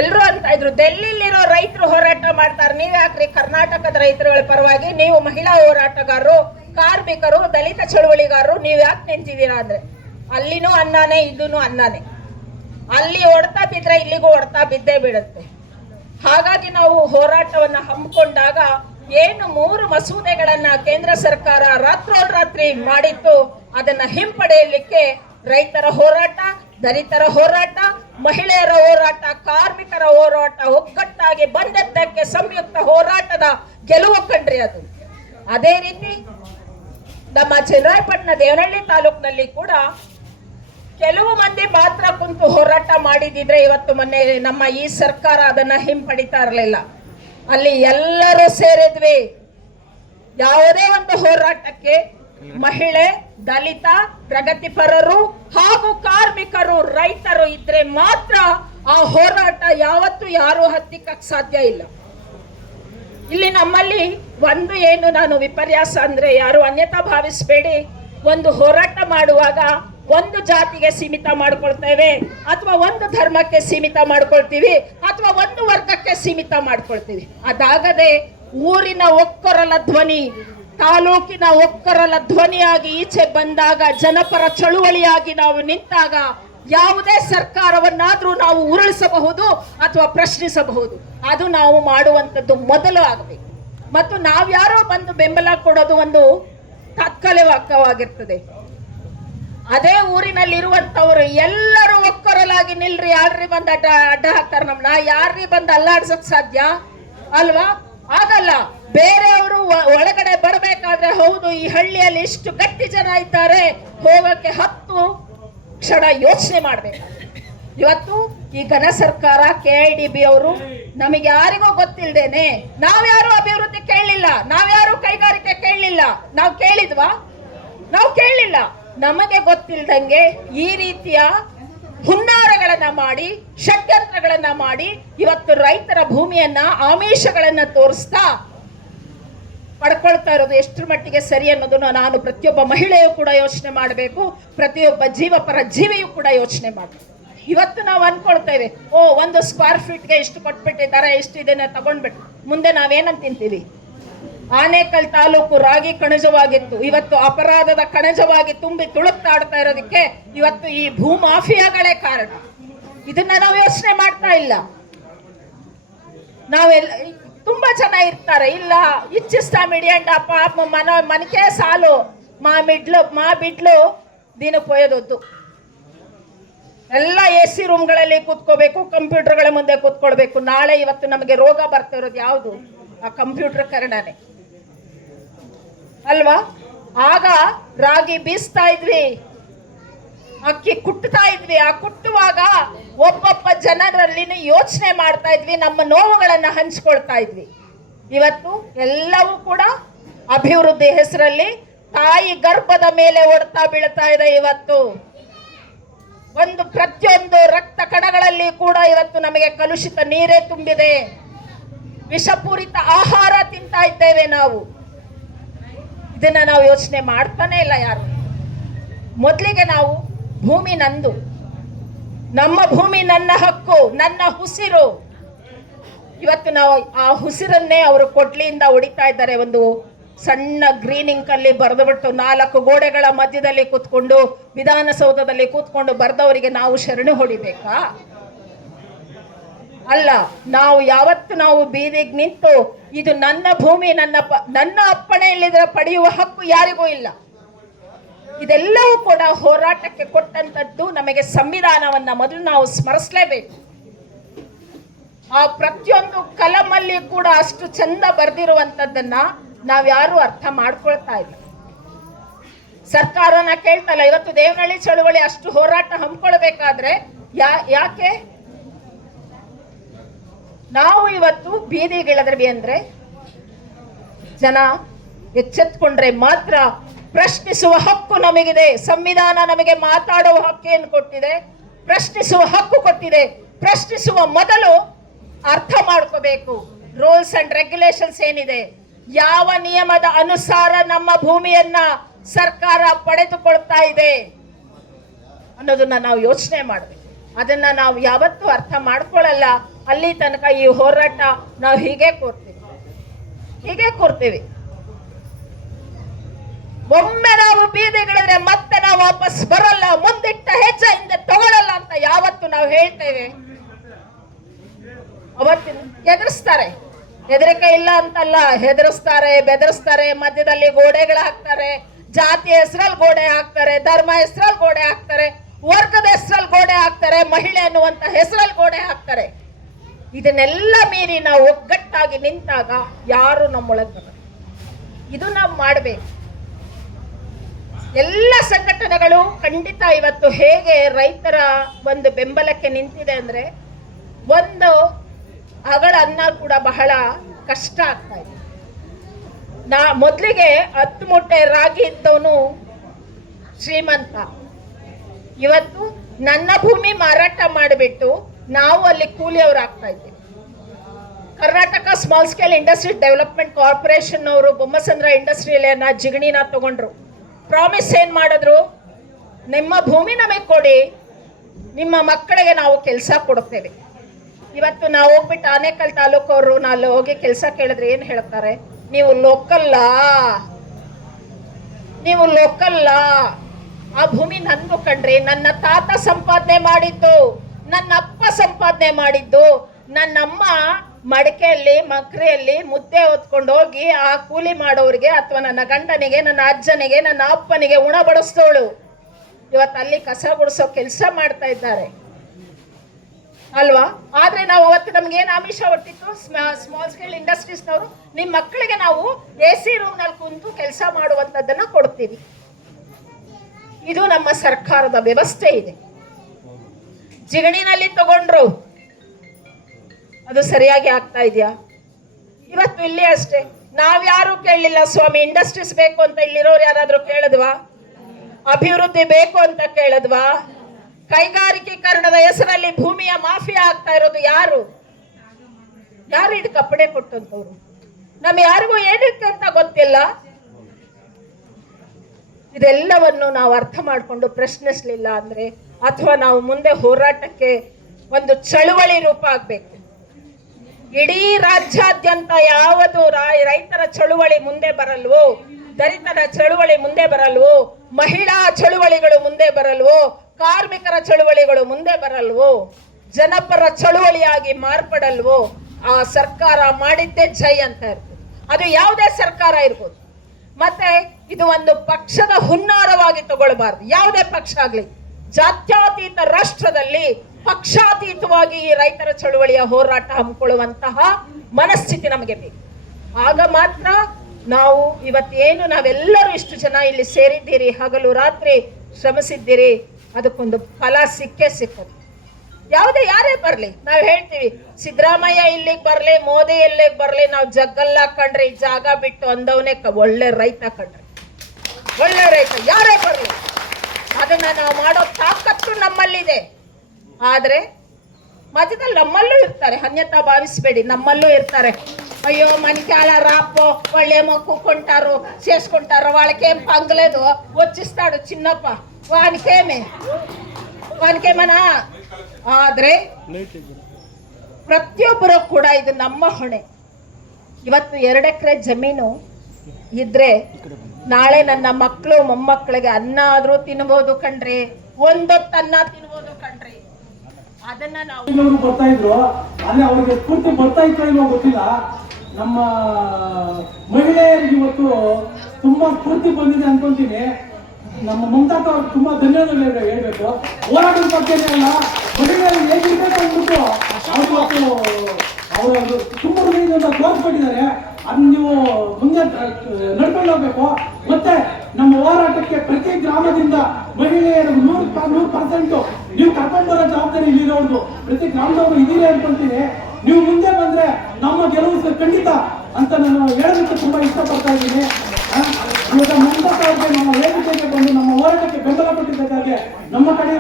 ಎಲ್ಲರೂ ಅಂತ ಇದ್ರು ಡೆಲ್ಲಿಲಿರೋ ರೈತರು ಹೋರಾಟ ಮಾಡ್ತಾರೆ, ನೀವ್ ಯಾಕ್ರಿ ಕರ್ನಾಟಕದ ರೈತರುಗಳ ಪರವಾಗಿ, ನೀವು ಮಹಿಳಾ ಹೋರಾಟಗಾರರು, ಕಾರ್ಮಿಕರು, ದಲಿತ ಚಳುವಳಿಗಾರರು, ನೀವ್ ಯಾಕೆ ನಿಂತಿದ್ದೀರಾ ಅಂದ್ರೆ ಅಲ್ಲಿನೂ ಅನ್ನನೇ ಇದೂನು ಅನ್ನನೇ. ಅಲ್ಲಿ ಹೊಡ್ತಾ ಬಿದ್ರೆ ಇಲ್ಲಿಗೂ ಹೊಡ್ತಾ ಬಿದ್ದೇ ಬೀಳುತ್ತೆ. ಹಾಗಾಗಿ ನಾವು ಹೋರಾಟವನ್ನ ಹಮ್ಮಿಕೊಂಡಾಗ ಏನು 3 ಮಸೂದೆಗಳನ್ನ ಕೇಂದ್ರ ಸರ್ಕಾರ ರಾತ್ರೋರಾತ್ರಿ ಮಾಡಿತ್ತು, ಅದನ್ನ ಹಿಂಪಡೆಯಲಿಕ್ಕೆ ರೈತರ ಹೋರಾಟ, ದಲಿತರ ಹೋರಾಟ, ಮಹಿಳೆಯರ ಹೋರಾಟ, ಕಾರ್ಮಿಕರ ಹೋರಾಟ ಒಗ್ಗಟ್ಟಾಗಿ ಬಂದದ್ದಕ್ಕೆ ಸಂಯುಕ್ತ ಹೋರಾಟದ ಗೆಲುವು ಕಂಡ್ರಿ ಅದು. ಅದೇ ರೀತಿ ನಮ್ಮ ಚನ್ನರಾಯಪಟ್ಟಣ ದೇವನಹಳ್ಳಿ ತಾಲೂಕಿನಲ್ಲಿ ಕೂಡ ಕೆಲವು ಮಂದಿ ಮಾತ್ರ ಕುಂತು ಹೋರಾಟ ಮಾಡಿದಿದ್ರೆ ಇವತ್ತು ಮೊನ್ನೆ ನಮ್ಮ ಈ ಸರ್ಕಾರ ಅದನ್ನ ಹಿಂಪಡಿತಾ ಇರಲಿಲ್ಲ. ಅಲ್ಲಿ ಎಲ್ಲರೂ ಸೇರಿದ್ವಿ. ಯಾವುದೇ ಒಂದು ಹೋರಾಟಕ್ಕೆ ಮಹಿಳೆ, ದಲಿತ, ಪ್ರಗತಿಪರರು ಹಾಗೂ ಕಾರ್ಮಿಕರು, ರೈತರು ಇದ್ರೆ ಮಾತ್ರ ಆ ಹೋರಾಟ ಯಾವತ್ತೂ ಯಾರು ಹತ್ತಿಕ್ಕಕ್ಕೆ ಸಾಧ್ಯ ಇಲ್ಲ. ಇಲ್ಲಿ ನಮ್ಮಲ್ಲಿ ಒಂದು ಏನು ನಾನು ವಿಪರ್ಯಾಸ ಅಂದ್ರೆ, ಯಾರು ಅನ್ಯತಾ ಭಾವಿಸಬೇಡಿ, ಒಂದು ಹೋರಾಟ ಮಾಡುವಾಗ ಒಂದು ಜಾತಿಗೆ ಸೀಮಿತ ಮಾಡ್ಕೊಳ್ತೇವೆ, ಅಥವಾ ಒಂದು ಧರ್ಮಕ್ಕೆ ಸೀಮಿತ ಮಾಡ್ಕೊಳ್ತೀವಿ, ಅಥವಾ ಒಂದು ವರ್ಗಕ್ಕೆ ಸೀಮಿತ ಮಾಡ್ಕೊಳ್ತೀವಿ. ಅದಾಗದೆ ಊರಿನ ಒಕ್ಕೊರಲ ಧ್ವನಿ, ತಾಲೂಕಿನ ಒಕ್ಕೊರಲ ಧ್ವನಿಯಾಗಿ ಈಚೆ ಬಂದಾಗ, ಜನಪರ ಚಳುವಳಿಯಾಗಿ ನಾವು ನಿಂತಾಗ ಯಾವುದೇ ಸರ್ಕಾರವನ್ನಾದ್ರೂ ನಾವು ಉರುಳಿಸಬಹುದು ಅಥವಾ ಪ್ರಶ್ನಿಸಬಹುದು. ಅದು ನಾವು ಮಾಡುವಂಥದ್ದು ಮೊದಲು ಆಗಬೇಕು. ಮತ್ತು ನಾವ್ಯಾರೋ ಬಂದು ಬೆಂಬಲ ಕೊಡೋದು ಒಂದು ತಾತ್ಕಾಲಿಕವಾಗಿರ್ತದೆ. ಅದೇ ಊರಿನಲ್ಲಿರುವಂತವ್ರು ಎಲ್ಲರೂ ಒಕ್ಕೊರಲಾಗಿ ನಿಲ್ರಿ, ಯಾರ್ರಿ ಬಂದು ಅಡ್ಡ ಹಾಕ್ತಾರ ನಮ್ನ, ಯಾರ್ರಿ ಬಂದು ಅಲ್ಲಾಡ್ಸಕ್ ಸಾಧ್ಯ ಅಲ್ವಾ? ಆಗಲ್ಲ. ಬೇರೆಯವರು ಒಳಗಡೆ ಬರಬೇಕಾದ್ರೆ ಹೌದು ಈ ಹಳ್ಳಿಯಲ್ಲಿ ಇಷ್ಟು ಗಟ್ಟಿ ಜನ ಇದ್ದಾರೆ, ಹೋಗಕ್ಕೆ 10 ಕ್ಷಣ ಯೋಚನೆ ಮಾಡ್ಬೇಕು. ಇವತ್ತು ಈ ಘನ ಸರ್ಕಾರ KIDB ಅವರು ನಮಗೆ ಯಾರಿಗೂ ಗೊತ್ತಿಲ್ದೇನೆ, ನಾವ್ಯಾರು ಅಭಿವೃದ್ಧಿ ಕೇಳಲಿಲ್ಲ, ನಾವ್ಯಾರು ಕೈಗಾರಿಕೆ ಕೇಳಲಿಲ್ಲ, ನಾವು ಕೇಳಿದ್ವಾ? ನಾವು ಕೇಳಲಿಲ್ಲ. ನಮಗೆ ಗೊತ್ತಿಲ್ದಂಗೆ ಈ ರೀತಿಯ ಹುನ್ನಾರಗಳನ್ನ ಮಾಡಿ, ಷಡ್ಯಂತ್ರಗಳನ್ನ ಮಾಡಿ ಇವತ್ತು ರೈತರ ಭೂಮಿಯನ್ನ ಆಮಿಷಗಳನ್ನ ತೋರಿಸ್ತಾ ಪಡ್ಕೊಳ್ತಾ ಇರೋದು ಎಷ್ಟರ ಮಟ್ಟಿಗೆ ಸರಿ ಅನ್ನೋದನ್ನ ನಾನು ಪ್ರತಿಯೊಬ್ಬ ಮಹಿಳೆಯೂ ಕೂಡ ಯೋಚನೆ ಮಾಡಬೇಕು, ಪ್ರತಿಯೊಬ್ಬ ಜೀವಪರ ಜೀವಿಯೂ ಕೂಡ ಯೋಚನೆ ಮಾಡಬೇಕು. ಇವತ್ತು ನಾವು ಅನ್ಕೊಳ್ತೇವೆ, ಓ 1 ಸ್ಕ್ವೇರ್ ಫೀಟ್ಗೆ ಇಷ್ಟು ಕೊಟ್ಬಿಟ್ಟಿದ್ದಾರೆ, ಇಷ್ಟಿದೆ ತಗೊಂಡ್ಬಿಟ್ಟು, ಮುಂದೆ ನಾವೇನಂತ ತಿಂತೀವಿ? ಆನೇಕಲ್ ತಾಲೂಕು ರಾಗಿ ಕಣಜವಾಗಿತ್ತು, ಇವತ್ತು ಅಪರಾಧದ ಕಣಜವಾಗಿ ತುಂಬಿ ತುಳುಕ್ತಾಡ್ತಾ ಇರೋದಕ್ಕೆ ಇವತ್ತು ಈ ಭೂಮಾಫಿಯಾಗಳೇ ಕಾರಣ. ಇದನ್ನ ನಾವು ಯೋಚನೆ ಮಾಡ್ತಾ ಇಲ್ಲ. ನಾವೆಲ್ಲ ತುಂಬಾ ಜನ ಇರ್ತಾರೆ, ಇಲ್ಲ ಇಚ್ಚಿಸ್ತಾ ಮಿಡಿಯಂಡ ಪಾಪ ಮನಕೆ ಸಾಲು ಮಾ ಬಿಡ್ಲು ದಿನಕ್ಕೆ ಹೋಯೋದೊದ್ದು, ಎಲ್ಲ AC ರೂಮ್ಗಳಲ್ಲಿ ಕೂತ್ಕೋಬೇಕು, ಕಂಪ್ಯೂಟರ್ಗಳ ಮುಂದೆ ಕೂತ್ಕೊಳ್ಬೇಕು. ನಾಳೆ ಇವತ್ತು ನಮಗೆ ರೋಗ ಬರ್ತಾ ಇರೋದು ಯಾವುದು? ಆ ಕಂಪ್ಯೂಟರ್ ಕಾರಣನೇ ಅಲ್ವಾ? ಆಗ ರಾಗಿ ಬೀಸ್ತಾ ಇದ್ವಿ, ಅಕ್ಕಿ ಕುಟ್ತಾ ಇದ್ವಿ. ಆ ಕುಟ್ಟುವಾಗ ಒಬ್ಬೊಬ್ಬ ಜನರಲ್ಲಿ ಯೋಚನೆ ಮಾಡ್ತಾ ಇದ್ವಿ, ನಮ್ಮ ನೋವುಗಳನ್ನ ಹಂಚ್ಕೊಳ್ತಾ ಇದ್ವಿ. ಇವತ್ತು ಎಲ್ಲವೂ ಕೂಡ ಅಭಿವೃದ್ಧಿ ಹೆಸರಲ್ಲಿ ತಾಯಿ ಗರ್ಭದ ಮೇಲೆ ಹೊಡ್ತಾ ಬೀಳ್ತಾ ಇದೆ. ಇವತ್ತು ಒಂದು ಪ್ರತಿಯೊಂದು ರಕ್ತ ಕಣಗಳಲ್ಲಿ ಕೂಡ ಇವತ್ತು ನಮಗೆ ಕಲುಷಿತ ನೀರೇ ತುಂಬಿದೆ. ವಿಷಪೂರಿತ ಆಹಾರ ತಿಂತಾ ಇದ್ದೇವೆ ನಾವು. ಇದನ್ನ ನಾವು ಯೋಚನೆ ಮಾಡ್ತಾನೆ ಇಲ್ಲ ಯಾರು. ಮೊದಲಿಗೆ ನಾವು ಭೂಮಿ ನಂದು, ನಮ್ಮ ಭೂಮಿ ನನ್ನ ಹಕ್ಕು, ನನ್ನ ಉಸಿರು. ಇವತ್ತು ನಾವು ಆ ಉಸಿರನ್ನೇ ಅವರು ಕೊಡ್ಲಿಯಿಂದ ಹೊಡಿತಾ ಇದ್ದಾರೆ. ಒಂದು ಸಣ್ಣ ಗ್ರೀನಿಂಗ್ ಅಲ್ಲಿ ಬರೆದುಬಿಟ್ಟು 4 ಗೋಡೆಗಳ ಮಧ್ಯದಲ್ಲಿ ಕೂತ್ಕೊಂಡು, ವಿಧಾನಸೌಧದಲ್ಲಿ ಕೂತ್ಕೊಂಡು ಬರೆದವರಿಗೆ ನಾವು ಶರಣು ಹೊಡಿಬೇಕಾ? ಅಲ್ಲ. ನಾವು ಯಾವತ್ತು ನಾವು ಬೀದಿಗೆ ನಿಂತು ಇದು ನನ್ನ ಭೂಮಿ, ನನ್ನ ಅಪ್ಪಣೆಯಲ್ಲಿದ್ರೆ ಪಡೆಯುವ ಹಕ್ಕು ಯಾರಿಗೂ ಇಲ್ಲ. ಇದೆಲ್ಲವೂ ಕೂಡ ಹೋರಾಟಕ್ಕೆ ಕೊಟ್ಟಂತದ್ದು. ನಮಗೆ ಸಂವಿಧಾನವನ್ನ ಮೊದಲು ನಾವು ಸ್ಮರಿಸಲೇಬೇಕು. ಆ ಪ್ರತಿಯೊಂದು ಕಲಮಲ್ಲಿ ಕೂಡ ಅಷ್ಟು ಚಂದ ಬರೆದಿರುವಂತದ್ದನ್ನ ನಾವ್ಯಾರು ಅರ್ಥ ಮಾಡ್ಕೊಳ್ತಾ ಇಲ್ಲ. ಸರ್ಕಾರನ ಕೇಳ್ತಲ್ಲ. ಇವತ್ತು ದೇವನಹಳ್ಳಿ ಚಳುವಳಿ ಅಷ್ಟು ಹೋರಾಟ ಹಮ್ಮಿಕೊಳ್ಬೇಕಾದ್ರೆ ಯಾಕೆ ನಾವು ಇವತ್ತು ಬೀದಿಗಿಳಿದ್ವಿ ಅಂದ್ರೆ ಜನ ಎಚ್ಚೆತ್ಕೊಂಡ್ರೆ ಮಾತ್ರ. ಪ್ರಶ್ನಿಸುವ ಹಕ್ಕು ನಮಗಿದೆ. ಸಂವಿಧಾನ ನಮಗೆ ಮಾತಾಡುವ ಹಕ್ಕೇನು ಕೊಟ್ಟಿದೆ, ಪ್ರಶ್ನಿಸುವ ಹಕ್ಕು ಕೊಟ್ಟಿದೆ. ಪ್ರಶ್ನಿಸುವ ಮೊದಲು ಅರ್ಥ ಮಾಡ್ಕೋಬೇಕು ರೂಲ್ಸ್ ಅಂಡ್ ರೆಗ್ಯುಲೇಷನ್ಸ್ ಏನಿದೆ, ಯಾವ ನಿಯಮದ ಅನುಸಾರ ನಮ್ಮ ಭೂಮಿಯನ್ನ ಸರ್ಕಾರ ಪಡೆದುಕೊಳ್ತಾ ಇದೆ ಅನ್ನೋದನ್ನ ನಾವು ಯೋಚನೆ ಮಾಡಬೇಕು. ಅದನ್ನ ನಾವು ಯಾವತ್ತೂ ಅರ್ಥ ಮಾಡ್ಕೊಳ್ಳಲ್ಲ. ಅಲ್ಲಿ ತನಕ ಈ ಹೋರಾಟ ನಾವು ಹೀಗೆ ಕೂರ್ತೀವಿ. ಒಮ್ಮೆ ನಾವು ಬೀದಿಗಿಳಿದ್ರೆ ಮತ್ತೆ ನಾವು ವಾಪಸ್ ಬರಲ್ಲ, ಮುಂದಿಟ್ಟ ಹೆಜ್ಜೆ ಹಿಂದೆ ತಗೊಳ್ಳಲ್ಲ ಅಂತ ಯಾವತ್ತು ನಾವು ಹೇಳ್ತೇವೆ. ಅವತ್ತಿನ ಎದುರಿಸ್ತಾರೆ, ಹೆದರಿಕೆ ಇಲ್ಲ ಅಂತಲ್ಲ, ಹೆದರಿಸ್ತಾರೆ, ಬೆದರಿಸ್ತಾರೆ, ಮಧ್ಯದಲ್ಲಿ ಗೋಡೆಗಳು ಹಾಕ್ತಾರೆ, ಜಾತಿ ಹೆಸರಲ್ಲಿ ಗೋಡೆ ಹಾಕ್ತಾರೆ, ಧರ್ಮ ಹೆಸರಲ್ಲಿ ಗೋಡೆ ಹಾಕ್ತಾರೆ, ವರ್ಗದ ಹೆಸರಲ್ಲಿ ಗೋಡೆ ಹಾಕ್ತಾರೆ, ಮಹಿಳೆ ಅನ್ನುವಂತ ಹೆಸರಲ್ಲಿ ಗೋಡೆ ಹಾಕ್ತಾರೆ. ಇದನ್ನೆಲ್ಲ ಮೀರಿ ನಾವು ಒಗ್ಗಟ್ಟಾಗಿ ನಿಂತಾಗ ಯಾರು ನಮ್ಮೊಳಗೆ ಬರಲ್ಲ. ಇದು ನಾವು ಮಾಡಬೇಕು. ಎಲ್ಲ ಸಂಘಟನೆಗಳು ಖಂಡಿತ ಇವತ್ತು ಹೇಗೆ ರೈತರ ಒಂದು ಬೆಂಬಲಕ್ಕೆ ನಿಂತಿದೆ ಅಂದ್ರೆ, ಒಂದು ಅಗಳ ಅನ್ನ ಕೂಡ ಬಹಳ ಕಷ್ಟ ಆಗ್ತಾ ಇದೆ. ಮೊದಲಿಗೆ 10 ಮೂಟೆ ರಾಗಿ ಇದ್ದವನು ಶ್ರೀಮಂತ. ಇವತ್ತು ನನ್ನ ಭೂಮಿ ಮಾರಾಟ ಮಾಡಿಬಿಟ್ಟು ನಾವು ಅಲ್ಲಿ ಕೂಲಿಯವರು ಆಗ್ತಾ ಇದ್ದೀವಿ. Karnataka small scale industry development corporation ಅವರು ಬೊಮ್ಮಸಂದ್ರ ಇಂಡಸ್ಟ್ರಿಯಲ್ನ ಜಿಗಣಿನ ತಗೊಂಡ್ರು. ಪ್ರಾಮಿಸ್ ಏನ್ ಮಾಡಿದ್ರು, ನಿಮ್ಮ ಭೂಮಿ ನಮಗೆ ಕೊಡಿ, ನಿಮ್ಮ ಮಕ್ಕಳಿಗೆ ನಾವು ಕೆಲಸ ಕೊಡ್ತೇವೆ. ಇವತ್ತು ನಾವು ಹೋಗ್ಬಿಟ್ಟು ಆನೇಕಲ್ ತಾಲೂಕವರು ನಾನು ಹೋಗಿ ಕೆಲಸ ಕೇಳಿದ್ರೆ ಏನ್ ಹೇಳ್ತಾರೆ, ನೀವು ಲೋಕಲ್ಲ, ಆ ಭೂಮಿ ನಂದು ಕಣ್ರಿ, ನನ್ನ ತಾತ ಸಂಪಾದನೆ ಮಾಡಿದ್ದು, ನನ್ನ ಅಪ್ಪ ಸಂಪಾದನೆ ಮಾಡಿದ್ದು, ನನ್ನಮ್ಮ ಮಡಿಕೆಯಲ್ಲಿ ಮಕ್ರಿಯಲ್ಲಿ ಮುದ್ದೆ ಹೊತ್ಕೊಂಡು ಹೋಗಿ ಆ ಕೂಲಿ ಮಾಡೋರಿಗೆ ಅಥವಾ ನನ್ನ ಗಂಡನಿಗೆ, ನನ್ನ ಅಜ್ಜನಿಗೆ, ನನ್ನ ಅಪ್ಪನಿಗೆ ಉಣ ಬಡಿಸ್ತೋಳು. ಇವತ್ತು ಅಲ್ಲಿ ಕಸ ಗುಡಿಸೋ ಕೆಲಸ ಮಾಡ್ತಾ ಇದ್ದಾರೆ ಅಲ್ವಾ? ಆದ್ರೆ ನಾವು ಅವತ್ತು ನಮ್ಗೆ ಏನು ಆಮಿಷ ಹೊಟ್ಟಿತ್ತು, ಸ್ಮಾಲ್ ಸ್ಕೇಲ್ ಇಂಡಸ್ಟ್ರೀಸ್ನವರು, ನಿಮ್ಮ ಮಕ್ಕಳಿಗೆ ನಾವು AC ರೂಮ್ನಲ್ಲಿ ಕುಂತು ಕೆಲಸ ಮಾಡುವಂಥದ್ದನ್ನ ಕೊಡ್ತೀವಿ. ಇದು ನಮ್ಮ ಸರ್ಕಾರದ ವ್ಯವಸ್ಥೆ ಇದೆ. ಜಿಗಣಿನಲ್ಲಿ ತಗೊಂಡ್ರು, ಅದು ಸರಿಯಾಗಿ ಆಗ್ತಾ ಇದೆಯಾ? ಇವತ್ತು ಇಲ್ಲಿ ಅಷ್ಟೇ, ನಾವ್ಯಾರು ಕೇಳಲಿಲ್ಲ ಸ್ವಾಮಿ ಇಂಡಸ್ಟ್ರೀಸ್ ಬೇಕು ಅಂತ. ಇಲ್ಲಿರೋರು ಯಾರಾದ್ರೂ ಕೇಳಿದ್ವಾ? ಅಭಿವೃದ್ಧಿ ಬೇಕು ಅಂತ ಕೇಳಿದ್ವಾ? ಕೈಗಾರಿಕೀಕರಣದ ಹೆಸರಲ್ಲಿ ಭೂಮಿಯ ಮಾಫಿಯಾ ಆಗ್ತಾ ಇರೋದು ಯಾರು ಇದು ಕಪ್ಪಡೆ ಕೊಟ್ಟಂತವ್ರು? ನಮ್ಗೆ ಯಾರಿಗೂ ಏನಕ್ಕೆ ಅಂತ ಗೊತ್ತಿಲ್ಲ. ಇದೆಲ್ಲವನ್ನು ನಾವು ಅರ್ಥ ಮಾಡಿಕೊಂಡು ಪ್ರಶ್ನಿಸ್ಲಿಲ್ಲ ಅಂದ್ರೆ, ಅಥವಾ ನಾವು ಮುಂದೆ ಹೋರಾಟಕ್ಕೆ ಒಂದು ಚಳುವಳಿ ರೂಪ ಆಗ್ಬೇಕು. ಇಡೀ ರಾಜ್ಯಾದ್ಯಂತ ಯಾವುದು ರೈತರ ಚಳುವಳಿ ಮುಂದೆ ಬರಲ್ವೋ, ದಲಿತರ ಚಳುವಳಿ ಮುಂದೆ ಬರಲ್ವೋ, ಮಹಿಳಾ ಚಳುವಳಿಗಳು ಮುಂದೆ ಬರಲ್ವೋ, ಕಾರ್ಮಿಕರ ಚಳುವಳಿಗಳು ಮುಂದೆ ಬರಲ್ವೋ, ಜನಪರ ಚಳುವಳಿಯಾಗಿ ಮಾರ್ಪಡಲ್ವೋ, ಆ ಸರ್ಕಾರ ಮಾಡಿದ್ದೇ ಜೈ ಅಂತ ಇರ್ತದೆ. ಅದು ಯಾವುದೇ ಸರ್ಕಾರ ಇರ್ಬೋದು. ಮತ್ತೆ ಇದು ಒಂದು ಪಕ್ಷದ ಹುನ್ನಾರವಾಗಿ ತಗೊಳ್ಬಾರ್ದು. ಯಾವುದೇ ಪಕ್ಷ ಆಗ್ಲಿ, ಜಾತ್ಯತೀತ ರಾಷ್ಟ್ರದಲ್ಲಿ ಪಕ್ಷಾತೀತವಾಗಿ ಈ ರೈತರ ಚಳುವಳಿಯ ಹೋರಾಟ ಹಮ್ಮಿಕೊಳ್ಳುವಂತಹ ಮನಸ್ಥಿತಿ ನಮಗೆ ಬೇಕು. ಆಗ ಮಾತ್ರ ನಾವು ಇವತ್ತೇನು ನಾವೆಲ್ಲರೂ ಇಷ್ಟು ಜನ ಇಲ್ಲಿ ಸೇರಿದ್ದೀರಿ, ಹಗಲು ರಾತ್ರಿ ಶ್ರಮಿಸಿದ್ದೀರಿ, ಅದಕ್ಕೊಂದು ಫಲ ಸಿಕ್ಕದು. ಯಾರೇ ಬರ್ಲಿ, ನಾವು ಹೇಳ್ತೀವಿ ಸಿದ್ದರಾಮಯ್ಯ ಇಲ್ಲಿಗೆ ಬರ್ಲಿ, ಮೋದಿ ಇಲ್ಲಿಗೆ ಬರ್ಲಿ, ನಾವು ಜಗ್ಗಲ್ಲ ಕಂಡ್ರಿ, ಜಾಗ ಬಿಟ್ಟು ಅಂದವನೇ ಒಳ್ಳೆ ರೈತ ಕಂಡ್ರಿ, ಒಳ್ಳೆ ರೈತ ಯಾರೇ ಬರ್ಲಿ, ಅದನ್ನ ನಾವು ಮಾಡೋ ತಾಕತ್ತು ನಮ್ಮಲ್ಲಿದೆ. ಆದ್ರೆ ಮಧ್ಯದಲ್ಲಿ ನಮ್ಮಲ್ಲೂ ಇರ್ತಾರೆ, ಅನ್ಯತಾ ಭಾವಿಸ್ಬೇಡಿ, ನಮ್ಮಲ್ಲೂ ಇರ್ತಾರೆ. ಅಯ್ಯೋ ಮನಿಕಾಲ ರಾಪೋ ಒಳ್ಳೆ ಮಕ್ಕು ಕೊಂಟಾರು ಸೇಸ್ಕೊಂಟಾರು వాళ్ళకేం పంగలేదు వచ్చిస్తాడు చిన్నప్ప ವಾನಿಕೇಮನ. ಆದ್ರೆ ಪ್ರತಿಯೊಬ್ಬರು ಕೂಡ ಇದು ನಮ್ಮ ಹೊಣೆ. ಇವತ್ತು 2 ಎಕರೆ ಜಮೀನು ಇದ್ರೆ ನಾಳೆ ನನ್ನ ಮಕ್ಕಳು ಮೊಮ್ಮಕ್ಕಳಿಗೆ ಅನ್ನ ಆದ್ರೂ ತಿನ್ಬೋದು ಕಣ್ರಿ, ಒಂದೊತ್ತು ಅನ್ನ ತಿನ್ಬೋದು ಕಣ್ರಿ. ಅದನ್ನ ನಾವು ಬರ್ತಾ ಇದ್ರು, ಅಲ್ಲೇ ಅವ್ರಿಗೆ ಸ್ಫೂರ್ತಿ ಬರ್ತಾ ಇತ್ತು ಇಲ್ವೋ ಗೊತ್ತಿಲ್ಲ. ನಮ್ಮ ಮಹಿಳೆಯರಿಗೆ ಇವತ್ತು ತುಂಬಾ ಸ್ಫೂರ್ತಿ ಬಂದಿದೆ ಅನ್ಕೊಂತೀನಿ. ನಮ್ಮ ಮಮತಾ ಅವ್ರಿಗೆ ತುಂಬಾ ಧನ್ಯವಾದಗಳು ಹೇಳ್ಬೇಕು. ಹೋರಾಟದ ಬಗ್ಗೆನೇ ಅಲ್ಲ, ಮಹಿಳೆಯರು ಹೇಗಿರ್ಬೇಕು ಅಂದ್ಬಿಟ್ಟು ಅವರು ತುಂಬಾ ತೋರಿಸ್ಬಿಟ್ಟಿದ್ದಾರೆ. ಅದನ್ನ ನೀವು ಮುಂದೆ ನಡ್ಕೊಂಡು ಹೋಗ್ಬೇಕು. ಮತ್ತೆ ನಮ್ಮ ಹೋರಾಟಕ್ಕೆ ಪ್ರತಿ ಗ್ರಾಮದಿಂದ ಮಹಿಳೆಯರು 100% ನೀವು ಕರ್ಕೊಂಡ್ಬರೋ ಜವಾಬ್ದಾರಿ ಇಲ್ಲಿರೋದು. ಪ್ರತಿ ಗ್ರಾಮದವರು ಇದೀರಿ ಅನ್ಕೊಂತೀನಿ. ನೀವು ಮುಂದೆ ಬಂದ್ರೆ ನಮ್ಮ ಗೆಲುವು ಖಂಡಿತ ಅಂತ ನಾನು ಹೇಳೋದಕ್ಕೆ ತುಂಬಾ ಇಷ್ಟಪಡ್ತಾ ಇದ್ದೀನಿ. ಇವಾಗ ಮಮತಾ ಅವ್ರಿಗೆ ನಮ್ಮ ವೇದಿಕೆಗೆ ಬಂದು ನಮ್ಮ ಹೋರಾಟಕ್ಕೆ ಬೆಂಬಲ ಕೊಟ್ಟಿದ್ದಕ್ಕಾಗಿ ನಮ್ಮ ಕಡೆ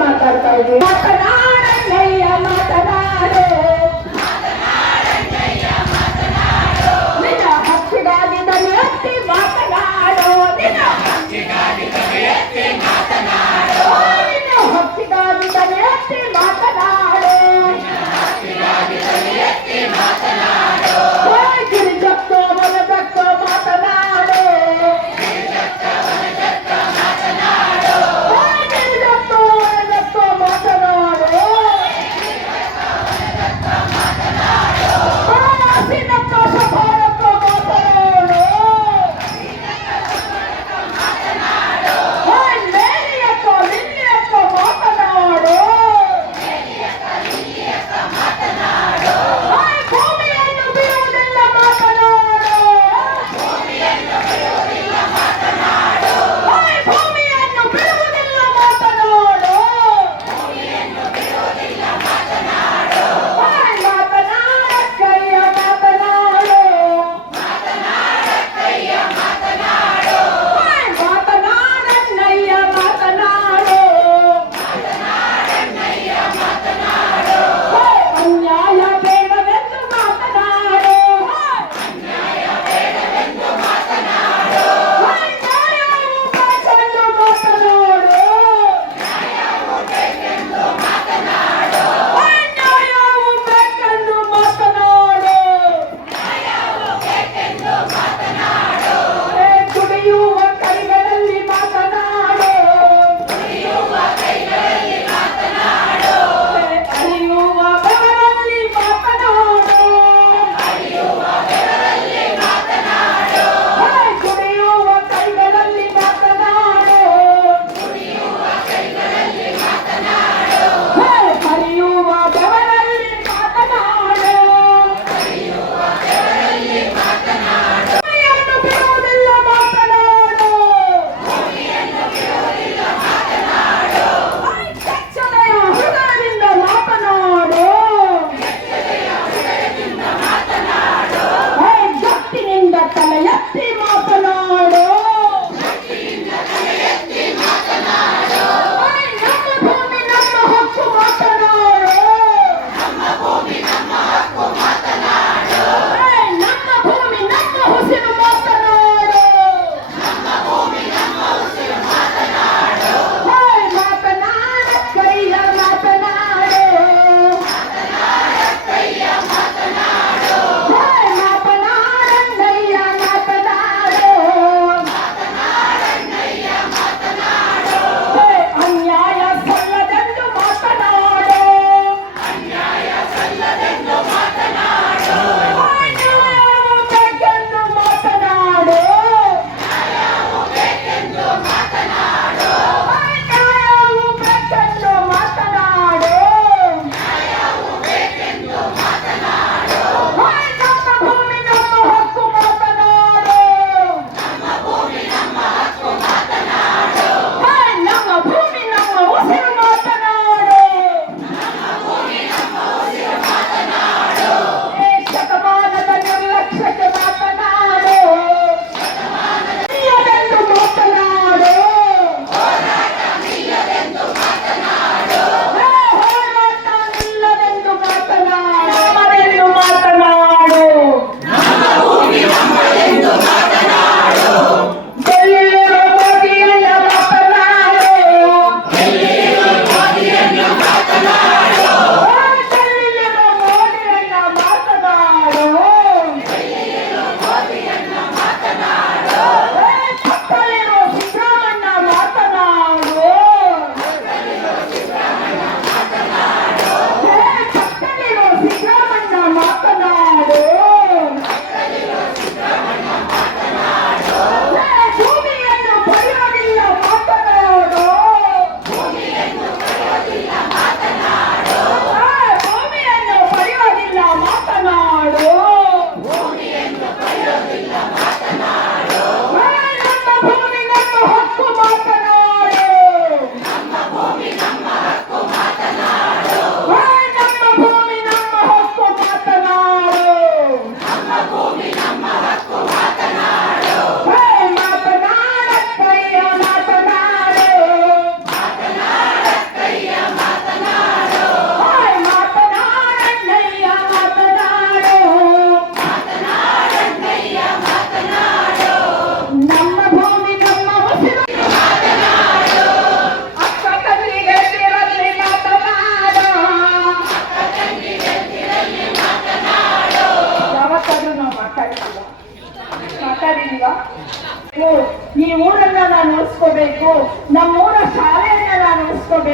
ಮಾತಾಡ್ತಾ ಇದ್ದೀವಿ. ಮಾತನಾಡಯ್ಯ ಮಾತನಾಡು, ನಿನ್ನ ಹಕ್ಕಿಗಾಗಿ ದನಿ ಎತ್ತಿ ಮಾತನಾಡು, ನಿನ್ನ ಹಕ್ಕಿಗಾಗಿ ದನಿ ಎತ್ತಿ ಮಾತನಾಡು, ಗಿರಿಜಕ್ಕೋ ವನಜಕ್ಕೋ ಮಾತನಾಡು, ಗಿರಿಜಕ್ಕೋ ವನಜಕ್ಕೋ ಮಾತನಾಡು,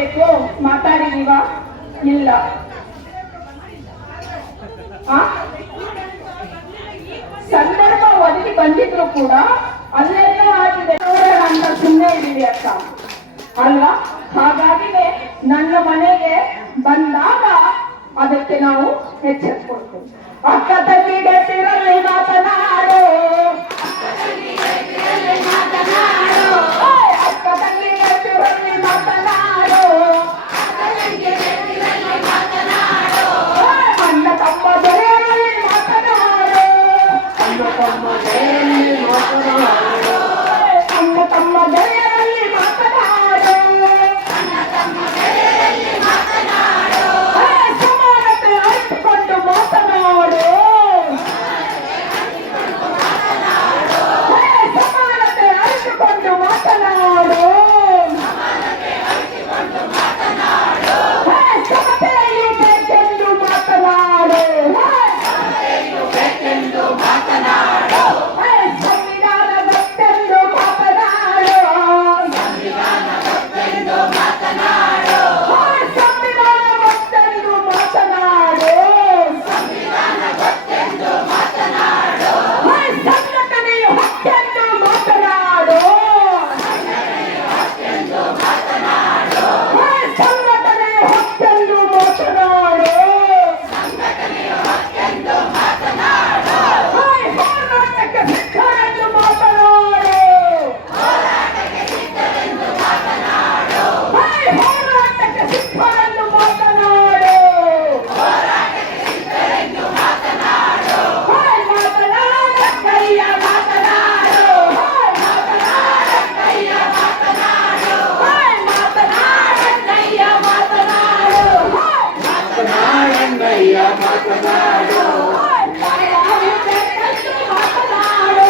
ಮಾತಾಡ್ಬೇಕು, ಮಾತಾಡಿದೀವ? ಇಲ್ಲ. ಸಂದರ್ಭ ಒದಗಿ ಬಂದಿದ್ರು ಕೂಡ ಅಲ್ಲೆಲ್ಲ ಆಗಿದೆ ಅಂತ ಸುಮ್ಮನೆ ಇದೀವಿ ಅಕ್ಕ ಅಲ್ವಾ? ಹಾಗಾಗಿನೇ ನನ್ನ ಮನೆಗೆ ಬಂದಾಗ ಅದಕ್ಕೆ ನಾವು ಎಚ್ಚೆತ್ಕೊಳ್ತೇವೆ. ಅಕ್ಕ ತಂಗಿಗೆ ತಿರಲಿ ಮಾತನಾಡು, ಅಕ್ಕ ತಂಗಿಗೆ ತಿರಲಿ ಮಾತನಾಡು, ಅಣ್ಣ ತಮ್ಮ ಬೆಳೆಯಲ್ಲಿ ಮಾತನಾಡು, ಅಣ್ಣ ತಮ್ಮ ಬೆಳೆಯಲ್ಲಿ ಮಾತನಾಡು, ಸಮಾನತೆ ಅರಿತುಕೊಂಡು ಮಾತನಾಡು, ಸಮಾನತೆ ಅರಿತುಕೊಂಡು ಮಾತನಾಡು, ಸಮತೆಯು ಬೇಕೆಂದು ಮಾತನಾಡು, ಸಂವಿಧಾನ ಗೊತ್ತೆಂದು ಮಾತನಾಡು, ಸಂವಿಧಾನ ಗೊತ್ತೆಂದು ಮಾತನಾಡು, ಸಂಘಟನೆಯು ಹಕ್ಕೆಂದು ಮಾತನಾಡು, ಸಂಘಟನೆಯು ಹಕ್ಕೆಂದು ಮಾತನಾಡು, ಹೋರಾಟಕ್ಕೆ ಸಿದ್ಧರೆಂದು ಮಾತನಾಡು, ಹೋರಾಟಕ್ಕೆ ಸಿದ್ಧರೆಂದು ಮಾತನಾಡು, ಮಾತನಾಡಕ್ಕಯ್ಯ ಮಾತನಾಡು, ಮಾತನಾಡಕ್ಕಯ್ಯ ಮಾತನಾಡು, ಮಾತನಾಡಕ್ಕಯ್ಯ ಮಾತನಾಡು, ಮಾತನಾಡಕ್ಕಯ್ಯ ಮಾತನಾಡು,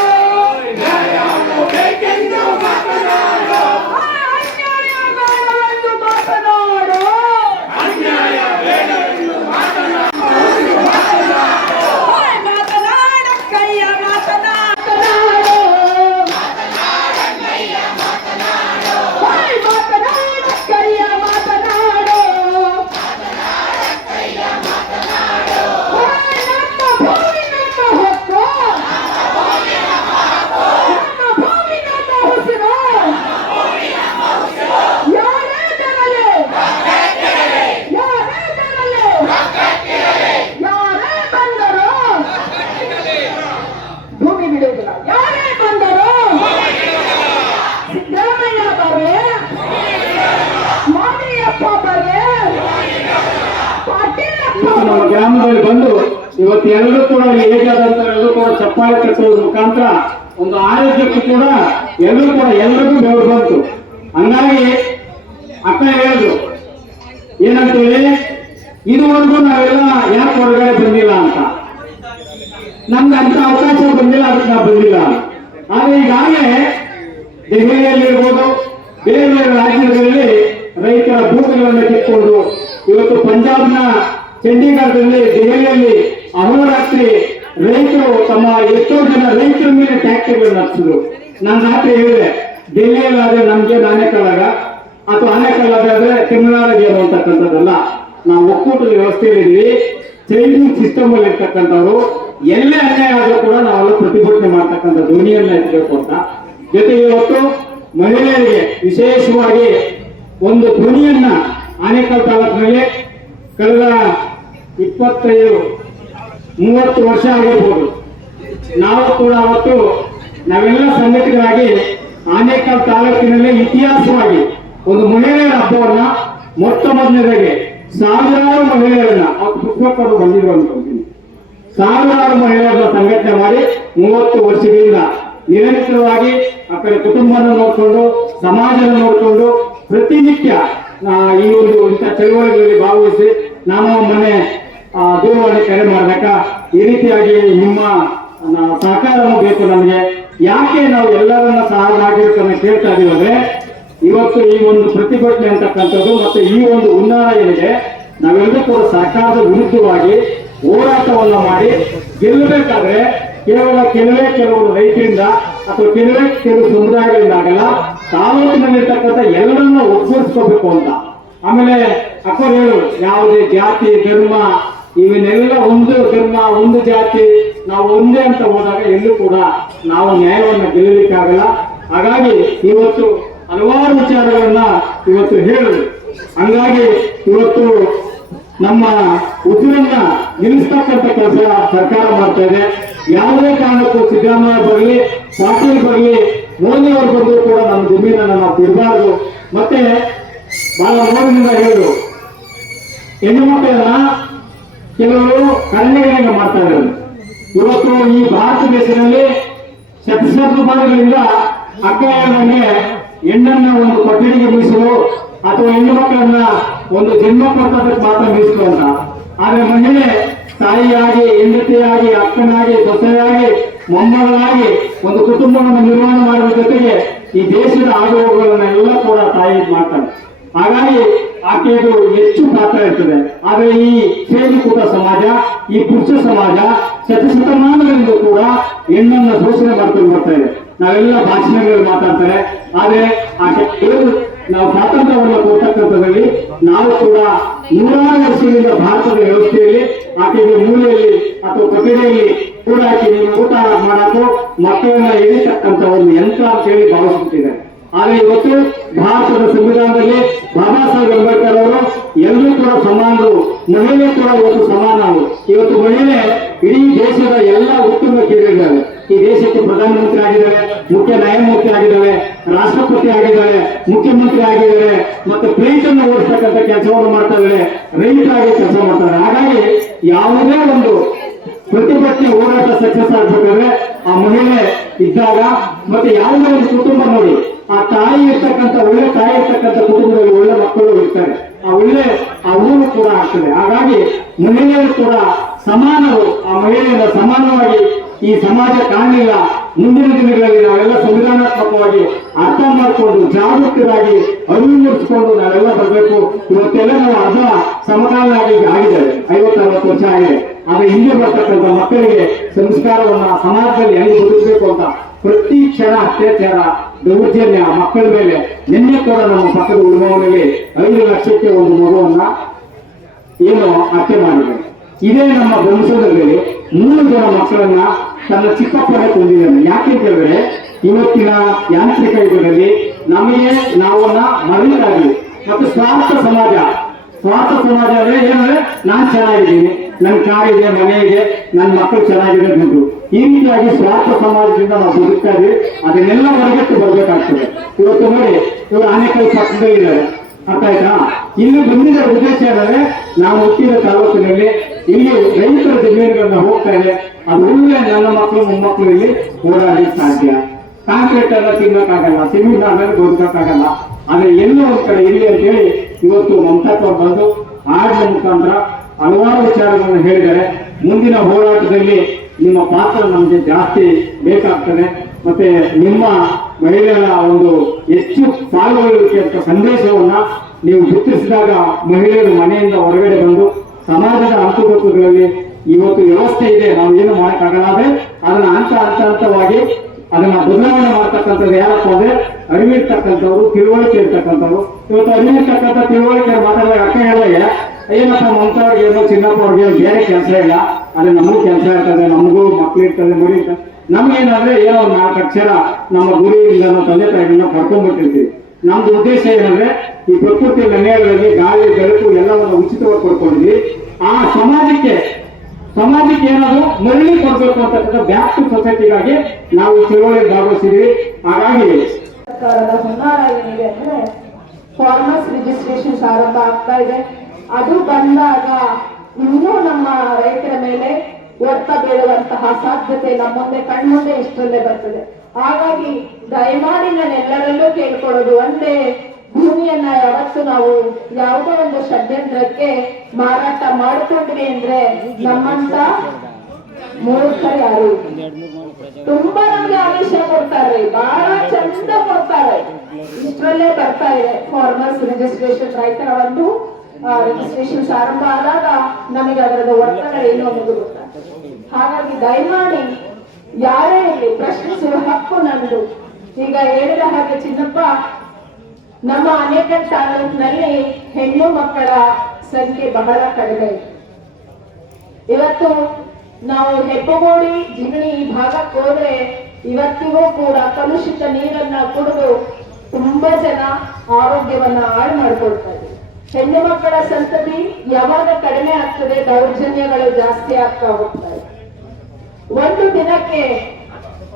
ನ್ಯಾಯವು ಬೇಕೆಂದು ಮಾತನಾಡು, ಅನ್ಯಾಯ ಬೇಡವೆಂದು ಮಾತನಾಡು, ಅನ್ಯಾಯ ಬೇಡವೆಂದು ಮಾತನಾಡು, ಮಾತನಾಡಕ್ಕಯ್ಯ ಮಾತನಾಡು, ಮಾತನಾಡಕ್ಕಯ್ಯ ಮಾತನಾಡು, ಮಾತನಾಡಕ್ಕಯ್ಯ ಮಾತನಾಡು, ಮಾತನಾಡಕ್ಕಯ್ಯ ಮಾತನಾಡು, ನಮ್ಮ ಭೂಮಿ ನಮ್ಮ ಹಕ್ಕು, ನಮ್ಮ ಭೂಮಿ ನಮ್ಮ ಉಸಿರು, ಯಾರೇ ಬರಲಿ, ಯಾರೇ ಬರಲಿ, ಯಾರೇ ಬಂದರು ಭೂಮಿ ಬಿಡುವುದಿಲ್ಲ, ಯಾರೇ ಬಂದರು ಸಿದ್ದರಾಮಯ್ಯ ಬರ್ರೆ, ಮಾದಿಯಪ್ಪ ಬರ್ರೆ, ಪಾಟೀಲಪ್ಪ ನಮ್ಮ ಗ್ರಾಮದಲ್ಲಿ ಬಂದು ಇವತ್ತು ಎಲ್ಲರೂ ಕೂಡ ಹೇಗಾದಂತ ಎಲ್ಲರೂ ಕೂಡ ಚಪ್ಪಾಳೆ ಕಟ್ಟುವುದ್ರ ಮುಖಾಂತರ ಒಂದು ಆರೋಗ್ಯಕ್ಕೂ ಕೂಡ ಎಲ್ಲರಿಗೂ ಬೆವರು ಬಂತು. ಹಂಗಾಗಿ ಅಕ್ಕ ಹೇಳಿದ್ರು ಏನಂತೇಳಿ, ಇದುವರೆಗೂ ನಾವೆಲ್ಲ ಯಾಕೆ ಹೊರಗಡೆ ಬಂದಿಲ್ಲ ಅಂತ, ನಮ್ಗೆ ಅಂತ ಅವಕಾಶ ಬಂದಿಲ್ಲ, ಅದಕ್ಕೆ ನಾವು ಬಂದಿಲ್ಲ. ಆದ್ರೆ ಈಗಾಗಲೇ ದೆಹಲಿಯಲ್ಲಿರ್ಬೋದು, ಬೇರೆ ಬೇರೆ ರಾಜ್ಯಗಳಲ್ಲಿ ರೈತರ ಭೂಮಿಗಳನ್ನು ಕಿತ್ಕೊಂಡು ಇವತ್ತು ಪಂಜಾಬ್ನ ಚಂಡೀಗಢದಲ್ಲಿ, ದೆಹಲಿಯಲ್ಲಿ ಅಹೋರಾತ್ರಿ ರೈತರು ತಮ್ಮ ಎಷ್ಟೋ ಜನ ರೈತರ ಮೇಲೆ ಟ್ಯಾಕ್ಟರ್ಗಳನ್ನು ಹಚ್ಚಿದ್ರು. ನಾನು ರಾತ್ರಿ ಹೇಳಿದೆ, ಡೆಲ್ಲಿಯಲ್ಲಾದ್ರೆ ನಮ್ಗೆ ಆನೆಕಲ್ಲಾಗ ಅಥವಾ ಆನೆಕಲ್ಲಾದ್ರೆ ತಮಿಳುನಾಡಿಗೆ ಅಂತಕ್ಕಂಥದ್ದಲ್ಲ, ನಾವು ಒಕ್ಕೂಟದ ವ್ಯವಸ್ಥೆಯಲ್ಲಿದ್ದೀವಿ, ಚೈಲ್ಡಿಂಗ್ ಸಿಸ್ಟಮ್ ಅಲ್ಲಿ ಇರ್ತಕ್ಕಂಥವ್ರು ಎಲ್ಲೇ ಅನ್ಯಾಯ ಆದರೂ ಕೂಡ ನಾವೆಲ್ಲ ಪ್ರತಿಭಟನೆ ಮಾಡ್ತಕ್ಕಂಥ ಧ್ವನಿಯನ್ನ ಎತ್ತಬೇಕು ಅಂತ. ಜೊತೆಗೆ ಇವತ್ತು ಮಹಿಳೆಯರಿಗೆ ವಿಶೇಷವಾಗಿ ಒಂದು ಧ್ವನಿಯನ್ನ ಆನೇಕಲ್ ತಾಲೂಕಿನಲ್ಲಿ ಕಳೆದ 25-30 ವರ್ಷ ಆಗಿರ್ಬೋದು, ನಾವು ಕೂಡ ಅವತ್ತು ನಾವೆಲ್ಲ ಸಂಘಟಕರಾಗಿ ಆನೇಕಲ್ ತಾಲೂಕಿನಲ್ಲಿ ಇತಿಹಾಸವಾಗಿ ಒಂದು ಮಹಿಳೆಯರ ಹಬ್ಬವನ್ನ ಮೊಟ್ಟ ಮೊದಲನೇದಾಗಿ ಸಾವಿರಾರು ಮಹಿಳೆಯರನ್ನ ಪುಸ್ತಕರು ಬಂದಿದ್ರು ಅನ್ಕೊಂತೀನಿ, ಸಾವಿರಾರು ಮಹಿಳೆಯರನ್ನ ಸಂಘಟನೆ ಮಾಡಿ 30 ವರ್ಷಗಳಿಂದ ನಿರಂತರವಾಗಿ ಆ ಕಡೆ ಕುಟುಂಬನ ನೋಡಿಕೊಂಡು, ಸಮಾಜನ ನೋಡಿಕೊಂಡು ಪ್ರತಿನಿತ್ಯ ಈ ಒಂದು ಇಂಥ ಚಳವಳಿಗಳಲ್ಲಿ ಭಾಗವಹಿಸಿ ನಾನು ಮೊನ್ನೆ ದೂರವಾಣಿ ಕರೆ ಮಾಡಬೇಕಾ, ಈ ರೀತಿಯಾಗಿ ನಿಮ್ಮ ಸಹಕಾರನೂ ಬೇಕು ನಮಗೆ, ಯಾಕೆ ನಾವು ಎಲ್ಲರನ್ನ ಸಹ ಮಾಡಬೇಕನ್ನ ಕೇಳ್ತಾ ಇದೀವಿ ಅಂದ್ರೆ, ಇವತ್ತು ಈ ಒಂದು ಪ್ರತಿಭಟನೆ ಅಂತಕ್ಕಂಥದ್ದು ಮತ್ತೆ ಈ ಒಂದು ಹುನ್ನಾರ ಏನಿದೆ, ನಾವೆಲ್ಲರೂ ಕೂಡ ಸರ್ಕಾರದ ವಿರುದ್ಧವಾಗಿ ಹೋರಾಟವನ್ನ ಮಾಡಿ ಗೆಲ್ಲಬೇಕಾದ್ರೆ ಕೇವಲ ಕೆಲವರು ರೈತರಿಂದ ಅಥವಾ ಕೆಲವು ಸಮುದಾಯಗಳಿಂದ ಆಗಲ್ಲ, ತಾಲೂಕಿನಲ್ಲಿರ್ತಕ್ಕಂಥ ಎಲ್ಲರನ್ನ ಒಗ್ಗೂಡಿಸ್ಕೋಬೇಕು ಅಂತ. ಆಮೇಲೆ ಅಕ್ಕರು ಹೇಳು, ಯಾವುದೇ ಜಾತಿ ಧರ್ಮ ಇವನ್ನೆಲ್ಲ ಒಂದು ಧರ್ಮ ಒಂದು ಜಾತಿ ನಾವು ಒಂದೇ ಅಂತ ಹೋದಾಗ ಎಲ್ಲೂ ಕೂಡ ನಾವು ನ್ಯಾಯವನ್ನು ಗೆಲ್ಲಲಿಕ್ಕಾಗಲ್ಲ. ಹಾಗಾಗಿ ಇವತ್ತು ಹಲವಾರು ವಿಚಾರಗಳನ್ನ ಇವತ್ತು ಹೇಳಿದ್ರು. ಹಂಗಾಗಿ ಇವತ್ತು ನಮ್ಮ ಉಸಿರನ್ನ ನಿಲ್ಲಿಸ್ತಕ್ಕಂಥ ಕೆಲಸ ಸರ್ಕಾರ ಮಾಡ್ತಾ ಇದೆ. ಯಾವುದೇ ಕಾರಣಕ್ಕೂ ಸಿದ್ದರಾಮಯ್ಯ ಬರಲಿ, ಪಾಟೀಲ್ ಬರಲಿ, ಮೋದಿ ಅವರು ಬಂದರೂ ಕೂಡ ನಮ್ಮ ಜಮೀನನ್ನು ನಾವು ಬಿಡಬಾರ್ದು. ಮತ್ತೆ ಬಹಳ ನೋವಿನಿಂದ ಹೇಳಿದ್ರು, ಹೆಣ್ಣು ಮಕ್ಕಳನ್ನ ಕೆಲವರು ಕನ್ಯೆಗಳನ್ನ ಮಾಡ್ತಾ ಇದ್ದಾರೆ. ಇವತ್ತು ಈ ಭಾರತ ದೇಶದಲ್ಲಿ ಶತಶತಮಾನಗಳಿಂದ ಅಕ್ಕಯ್ಯನಿಗೆ ಹೆಣ್ಣನ್ನ ಒಂದು ಕೊಠಡಿಗೆ ಮೀಸಲು ಅಥವಾ ಹೆಣ್ಣು ಮಕ್ಕಳನ್ನ ಒಂದು ಜನ್ಮ ಕೊಡ್ತದಕ್ಕೆ ಮಾತ್ರ ಮೀಸಲು ಅಂತ. ಆದ್ರೆ ಮಹಿಳೆ ತಾಯಿಯಾಗಿ, ಹೆಂಡತಿಯಾಗಿ, ಅಕ್ಕನಾಗಿ, ಸೊಸೆಯಾಗಿ, ಮೊಮ್ಮಗಳಾಗಿ ಒಂದು ಕುಟುಂಬವನ್ನು ನಿರ್ವಹಣೆ ಮಾಡುವ ಜೊತೆಗೆ ಈ ದೇಶದ ಆಗುವಗಳನ್ನೆಲ್ಲ ಕೂಡ ತಾಯಿ ಮಾಡ್ತಾಳೆ. ಹಾಗಾಗಿ ಆಕೆಯದು ಹೆಚ್ಚು ಪಾತ್ರ ಇರ್ತದೆ. ಆದ್ರೆ ಈ ಸೇರಿಕೂಟ ಸಮಾಜ, ಈ ಪುರುಷ ಸಮಾಜ ಶತಶತಮಾನಗಳಿಂದ ಕೂಡ ಹೆಣ್ಣನ್ನು ಶೋಷಣೆ ಮಾಡ್ಕೊಂಡು ಬರ್ತಾ ಇದೆ. ನಾವೆಲ್ಲ ಭಾಷಣಗಳಲ್ಲಿ ಮಾತಾಡ್ತಾರೆ. ಆದ್ರೆ ಆಕೆ ನಾವು ಸ್ವಾತಂತ್ರ್ಯವನ್ನು ಕೊಡ್ತಕ್ಕಂಥದ್ರಲ್ಲಿ ನಾವು ಕೂಡ ನೂರಾರು ವರ್ಷಗಳಿಂದ ಭಾರತದ ವ್ಯವಸ್ಥೆಯಲ್ಲಿ ಆಕೆಗೆ ಮೂಲೆಯಲ್ಲಿ ಅಥವಾ ಕೊಠಡಿಯಲ್ಲಿ ಕೂಡ ಆಕೆ ಊಟ ಮಾಡಕ್ಕೂ ಮಕ್ಕಳನ್ನ ಎಳಿತಕ್ಕಂಥ ಒಂದು ಯಂತ್ರ ಅಂತ ಹೇಳಿ ಭಾವಿಸುತ್ತಿದ್ದಾರೆ. ಆದ್ರೆ ಇವತ್ತು ಭಾರತದ ಸಂವಿಧಾನದಲ್ಲಿ ಬಾಬಾ ಸಾಹೇಬ್ ಅಂಬೇಡ್ಕರ್ ಅವರು ಎಲ್ಲರೂ ಕೂಡ ಸಮಾನರು, ಮಹಿಳೆ ಕೂಡ ಇವತ್ತು ಸಮಾನರು. ಇವತ್ತು ಮಹಿಳೆ ಇಡೀ ದೇಶದ ಎಲ್ಲ ಉತ್ತಮ ಕೇಳಿದ್ದಾರೆ. ಈ ದೇಶಕ್ಕೆ ಪ್ರಧಾನಮಂತ್ರಿ ಆಗಿದ್ದಾರೆ, ಮುಖ್ಯ ನ್ಯಾಯಮೂರ್ತಿ ಆಗಿದ್ದಾರೆ, ರಾಷ್ಟ್ರಪತಿ ಆಗಿದ್ದಾರೆ, ಮುಖ್ಯಮಂತ್ರಿ ಆಗಿದ್ದಾರೆ, ಮತ್ತೆ ಫ್ಲೈಟ್ ಅನ್ನು ಓಡಿಸ್ತಕ್ಕಂಥ ಕೆಲಸವನ್ನು ಮಾಡ್ತಾ ಇದ್ದಾರೆ, ರೈತರಾಗಿ ಕೆಲಸ ಮಾಡ್ತಾರೆ. ಹಾಗಾಗಿ ಯಾವುದೇ ಒಂದು ಪ್ರತಿಭಟನೆ ಹೋರಾಟ ಸಕ್ಸಸ್ ಆಗ್ಬೇಕಾದ್ರೆ ಆ ಮಹಿಳೆ ಇದ್ದಾಗ, ಮತ್ತೆ ಯಾವುದೇ ಒಂದು ಕುಟುಂಬ ನೋಡಿ, ಆ ತಾಯಿ ಇರ್ತಕ್ಕಂಥ ಒಳ್ಳೆ ತಾಯಿ ಇರ್ತಕ್ಕಂಥ ಕುಟುಂಬದಲ್ಲಿ ಒಳ್ಳೆ ಮಕ್ಕಳು ಇರ್ತಾರೆ, ಆ ಊರು ಕೂಡ ಆಗ್ತದೆ. ಹಾಗಾಗಿ ಮಹಿಳೆಯರು ಕೂಡ ಸಮಾನರು. ಆ ಮಹಿಳೆಯರ ಸಮಾನವಾಗಿ ಈ ಸಮಾಜ ಕಾಣಲಿಲ್ಲ. ಮುಂದಿನ ದಿನಗಳಲ್ಲಿ ನಾವೆಲ್ಲ ಸಂವಿಧಾನಾತ್ಮಕವಾಗಿ ಅರ್ಥ ಮಾಡಿಕೊಂಡು ಜಾಗೃತರಾಗಿ ಅರಿವು ಮೂಡಿಸಿಕೊಂಡು ನಾವೆಲ್ಲ ಬರಬೇಕು. ಇವತ್ತೆಲ್ಲ ನಾವು ಅರ್ಧ ಸಮಕಾಲೀನಾಗಿ ಆಗಿದ್ದೇವೆ, 50-60 ವರ್ಷ ಆಗಿದೆ. ಆದ್ರೆ ಹಿಂದೆ ಬರ್ತಕ್ಕಂಥ ಮಕ್ಕಳಿಗೆ ಸಂಸ್ಕಾರವನ್ನ ಸಮಾಜದಲ್ಲಿ ಹೆಂಗೆ ಬದುಕಬೇಕು ಅಂತ ಪ್ರತಿ ಕ್ಷಣ ಅತ್ಯಾಚಾರ, ದೌರ್ಜನ್ಯ ಮಕ್ಕಳ ಮೇಲೆ. ನಿನ್ನೆ ಕೂಡ ನಮ್ಮ ಪಕ್ಕದ ಉಳ್ಮವನಲ್ಲಿ 5 ಲಕ್ಷಕ್ಕೆ ಒಂದು ಮಗುವನ್ನ ಏನು ಹತ್ಯೆ ಮಾಡಿದೆ. ಇದೇ ನಮ್ಮ ವಂಶದಲ್ಲಿ 3 ಜನ ಮಕ್ಕಳನ್ನ ತನ್ನ ಚಿಕ್ಕಪ್ಪನೇ ಕೊಂದಿದ್ದಾನೆ. ಯಾಕೆ ಹೇಳಿದ್ರೆ ಇವತ್ತಿನ ಯಾಂತ್ರಿಕ ಯುಗದಲ್ಲಿ ನಮಗೆ ನಾವನ್ನ ಮರಳಿದಾಗಿ ಮತ್ತು ಸ್ವಾರ್ಥ ಸಮಾಜ ಅಂದ್ರೆ ಏನಂದ್ರೆ ನಾನ್ ಚೆನ್ನಾಗಿದ್ದೀನಿ, ನನ್ ಕಾರ್ ಇದೆ, ಮನೆ ಇದೆ, ನನ್ನ ಮಕ್ಕಳು ಚೆನ್ನಾಗಿದೆ ದುಡ್ಡು, ಈ ರೀತಿಯಾಗಿ ಸ್ವಾರ್ಥ ಸಮಾಜದಿಂದ ನಾವು ಬದುಕ್ತಾ ಇದ್ವಿ. ಅದನ್ನೆಲ್ಲ ಹೊರಗಟ್ಟು ಬರ್ಬೇಕಾಗ್ತದೆ. ಇವತ್ತು ನೋಡಿ, ಇವರು ಆನೇಕಲ್ ಪಕ್ಕದಲ್ಲಿದ್ದಾರೆ, ಅರ್ಥ ಆಯ್ತಾ? ಇಲ್ಲಿ ಬಂದಿದ್ದ ಉದ್ದೇಶ ಏನಂದ್ರೆ ನಾವು ಹುಟ್ಟಿದ ತಾಲೂಕಿನಲ್ಲಿ ಇಲ್ಲಿ ರೈತರ ಜಮೀನುಗಳನ್ನ ಹೋಗ್ತಾ ಇದೆ. ಅದು ಒಳ್ಳೆ ನನ್ನ ಮಕ್ಕಳು ಮೊಮ್ಮಕ್ಕಳು ಇಲ್ಲಿ ಓಡಾಡಲಿಕ್ಕೆ ಸಾಧ್ಯ. ಕಾಂಕ್ರೀಟ್ ಎಲ್ಲ ತಿನ್ನಕ್ಕಾಗಲ್ಲ, ಸಿಮೆಂಟ್ ಆದ್ಮೇಲೆ ಬದುಕಕ್ಕಾಗಲ್ಲ. ಆದ್ರೆ ಎಲ್ಲೋ ಒಂದ್ ಕಡೆ ಇಲ್ಲಿ ಅಂತ ಹೇಳಿ ಇವತ್ತು ಮಮತಾತ್ವ ಬಂದು ಹಾಡಿನ ಮುಖಾಂತರ ಹಲವಾರು ವಿಚಾರಗಳನ್ನು ಹೇಳಿದ್ದಾರೆ. ಮುಂದಿನ ಹೋರಾಟದಲ್ಲಿ ನಿಮ್ಮ ಪಾತ್ರ ನಮಗೆ ಜಾಸ್ತಿ ಬೇಕಾಗ್ತದೆ. ಮತ್ತೆ ನಿಮ್ಮ ಮಹಿಳೆಯರ ಒಂದು ಹೆಚ್ಚು ಪಾಲ್ಗೊಳ್ಳುವಿಕೆ ಅಂತ ಸಂದೇಶವನ್ನ ನೀವು ಗುರುತಿಸಿದಾಗ ಮಹಿಳೆಯರು ಮನೆಯಿಂದ ಹೊರಗಡೆ ಬಂದು ಸಮಾಜದ ಅಂತರ್ಗತಗಳಲ್ಲಿ ಇವತ್ತು ವ್ಯವಸ್ಥೆ ಇದೆ, ನಾವು ಏನು ಮಾಡಕ್ಕಾಗಲ್ಲ. ಆದ್ರೆ ಅದನ್ನ ಹಂತವಾಗಿ ಅದನ್ನ ಬದಲಾವಣೆ ಮಾಡ್ತಕ್ಕಂಥದ್ದು ಯಾರಪ್ಪ ಅಂದ್ರೆ ಅರಿವಿರ್ತಕ್ಕಂಥವ್ರು, ತಿಳುವಳಿಕೆ ಇರ್ತಕ್ಕಂಥವ್ರು. ಇವತ್ತು ಅರಿವಿರ್ತಕ್ಕಂಥ ತಿಳುವಳಿಕೆ ಮಾತಾಡುವಾಗ ಅಕ್ಕ ಹೇಳಿದಾಗ ಏನಪ್ಪ ಮಮತಾ ಅವ್ರಿಗೆ ಏನೋ ಚಿನ್ನಪ್ಪ ಅವ್ರಿಗೆ ಬೇರೆ ಕೆಲಸ ಇಲ್ಲ, ಆದ್ರೆ ನಮಗೂ ಕೆಲಸ ಇರ್ತದೆ, ನಮಗೂ ಮಕ್ಳು ಇರ್ತದೆ, ಮರಿ ಇರ್ತದೆ. ನಮ್ಗೇನಂದ್ರೆ ಏನೋ ಒಂದು 4 ಅಕ್ಷರ ನಮ್ಮ ಗುರಿಯಿಂದ ನಾವು ತಂದೆ ತಾಯಿಗಳನ್ನ ಪಡ್ಕೊಂಡ್ಬಿಟ್ಟಿರ್ತೀವಿ. ನಮ್ದು ಉದ್ದೇಶ ಏನಂದ್ರೆ ಈ ಪ್ರಕೃತಿ ನೆಲೆಗಳಲ್ಲಿ ಗಾಳಿ ಬೆಳಕು ಎಲ್ಲವನ್ನು ಉಚಿತವಾಗಿ ಪಡ್ಕೊಂಡಿದ್ವಿ. ಆ ಸಮಾಜಕ್ಕೆ ಏನಾದ್ರು ಮರಳಿ ಕೊಡ್ಬೇಕು ಅಂತಕ್ಕಂಥ ಬ್ಯಾಕ್ ಟು ಸೊಸೈಟಿಗಾಗಿ ನಾವು ಚಳುವಳಿ ಭಾಗವಹಿಸಿದ್ವಿ. ಹಾಗಾಗಿ ಸರ್ಕಾರದ ಹುನ್ನಾರ ಏನಿದೆ ಅಂದ್ರೆ ಫಾರ್ಮರ್ಸ್ ರಿಜಿಸ್ಟ್ರೇಷನ್ ಆರಂಭ ಆಗ್ತಾ ಇದೆ. ಅದು ಬಂದಾಗ ಇನ್ನೂ ನಮ್ಮ ರೈತರ ಮೇಲೆ ಒತ್ತ ಬೀಳುವಂತಹ ಸಾಧ್ಯತೆ ನಮ್ಮ ಮುಂದೆ ಕಣ್ಮುಂದೆ ಇಷ್ಟರಲ್ಲೇ ಬರ್ತದೆ. ಹಾಗಾಗಿ ದಯಮಾಡಿ ನಾನು ಎಲ್ಲರಲ್ಲೂ ಕೇಳ್ಕೊಳ್ಳೋದು ಒಂದೇ, ಭೂಮಿಯನ್ನ ಯಾವತ್ತು ನಾವು ಯಾವುದೋ ಒಂದು ಷಡ್ಯಂತ್ರಕ್ಕೆ ಮಾರಾಟ ಮಾಡಿಕೊಂಡ್ವಿ ಅಂದ್ರೆ ನಮ್ಮಂತ ಮೂರ್ಖರು ಯಾರು ತುಂಬಾ ನಮ್ಗೆ ಆದೇಶ ಕೊಡ್ತಾರೆ, ಬಹಳ ಚಂದ ಕೊಡ್ತಾರೆ. ಇಷ್ಟರಲ್ಲೇ ಬರ್ತಾ ಇದೆ ಫಾರ್ಮರ್ಸ್ ರಿಜಿಸ್ಟ್ರೇಷನ್, ರೈತರ ಒಂದು ರಿಜಿಸ್ಟ್ರೇಷನ್ಸ್ ಆರಂಭ ಆದಾಗ ನಮಗೆ ಅದರದ ಒತ್ತಡ ಏನು ಅನ್ನೋದು ಗೊತ್ತಾಗ್ತದೆ. ಹಾಗಾಗಿ ದಯಮಾಡಿ ಯಾರೇ ಇರಲಿ ಪ್ರಶ್ನಿಸುವ ಹಕ್ಕು ನಮ್ದು. ಈಗ ಹೇಳಿದ ಹಾಗೆ ಚಿನ್ನಪ್ಪ, ನಮ್ಮ ಆನೇಕಲ್ ತಾಲೂಕಿನಲ್ಲಿ ಹೆಣ್ಣು ಮಕ್ಕಳ ಸಂಖ್ಯೆ ಬಹಳ ಕಡಿಮೆ ಇದೆ. ಇವತ್ತು ನಾವು ಹೆಬ್ಬಗೋಡಿ ಜಿಗಣಿ ಈ ಭಾಗಕ್ಕೆ ಹೋದ್ರೆ ಇವತ್ತಿಗೂ ಕೂಡ ಕಲುಷಿತ ನೀರನ್ನ ಕುಡಿದು ತುಂಬಾ ಜನ ಆರೋಗ್ಯವನ್ನ ಹಾಳು ಮಾಡ್ಕೊಳ್ತಾ ಇದ್ದಾರೆ. ಹೆಣ್ಣು ಮಕ್ಕಳ ಸಂತತಿ ಯಾವಾಗ ಕಡಿಮೆ ಆಗ್ತದೆ, ದೌರ್ಜನ್ಯಗಳು ಜಾಸ್ತಿ ಆಗ್ತಾ ಹೋಗ್ತಾ ಇದೆ. ಒಂದು ದಿನಕ್ಕೆ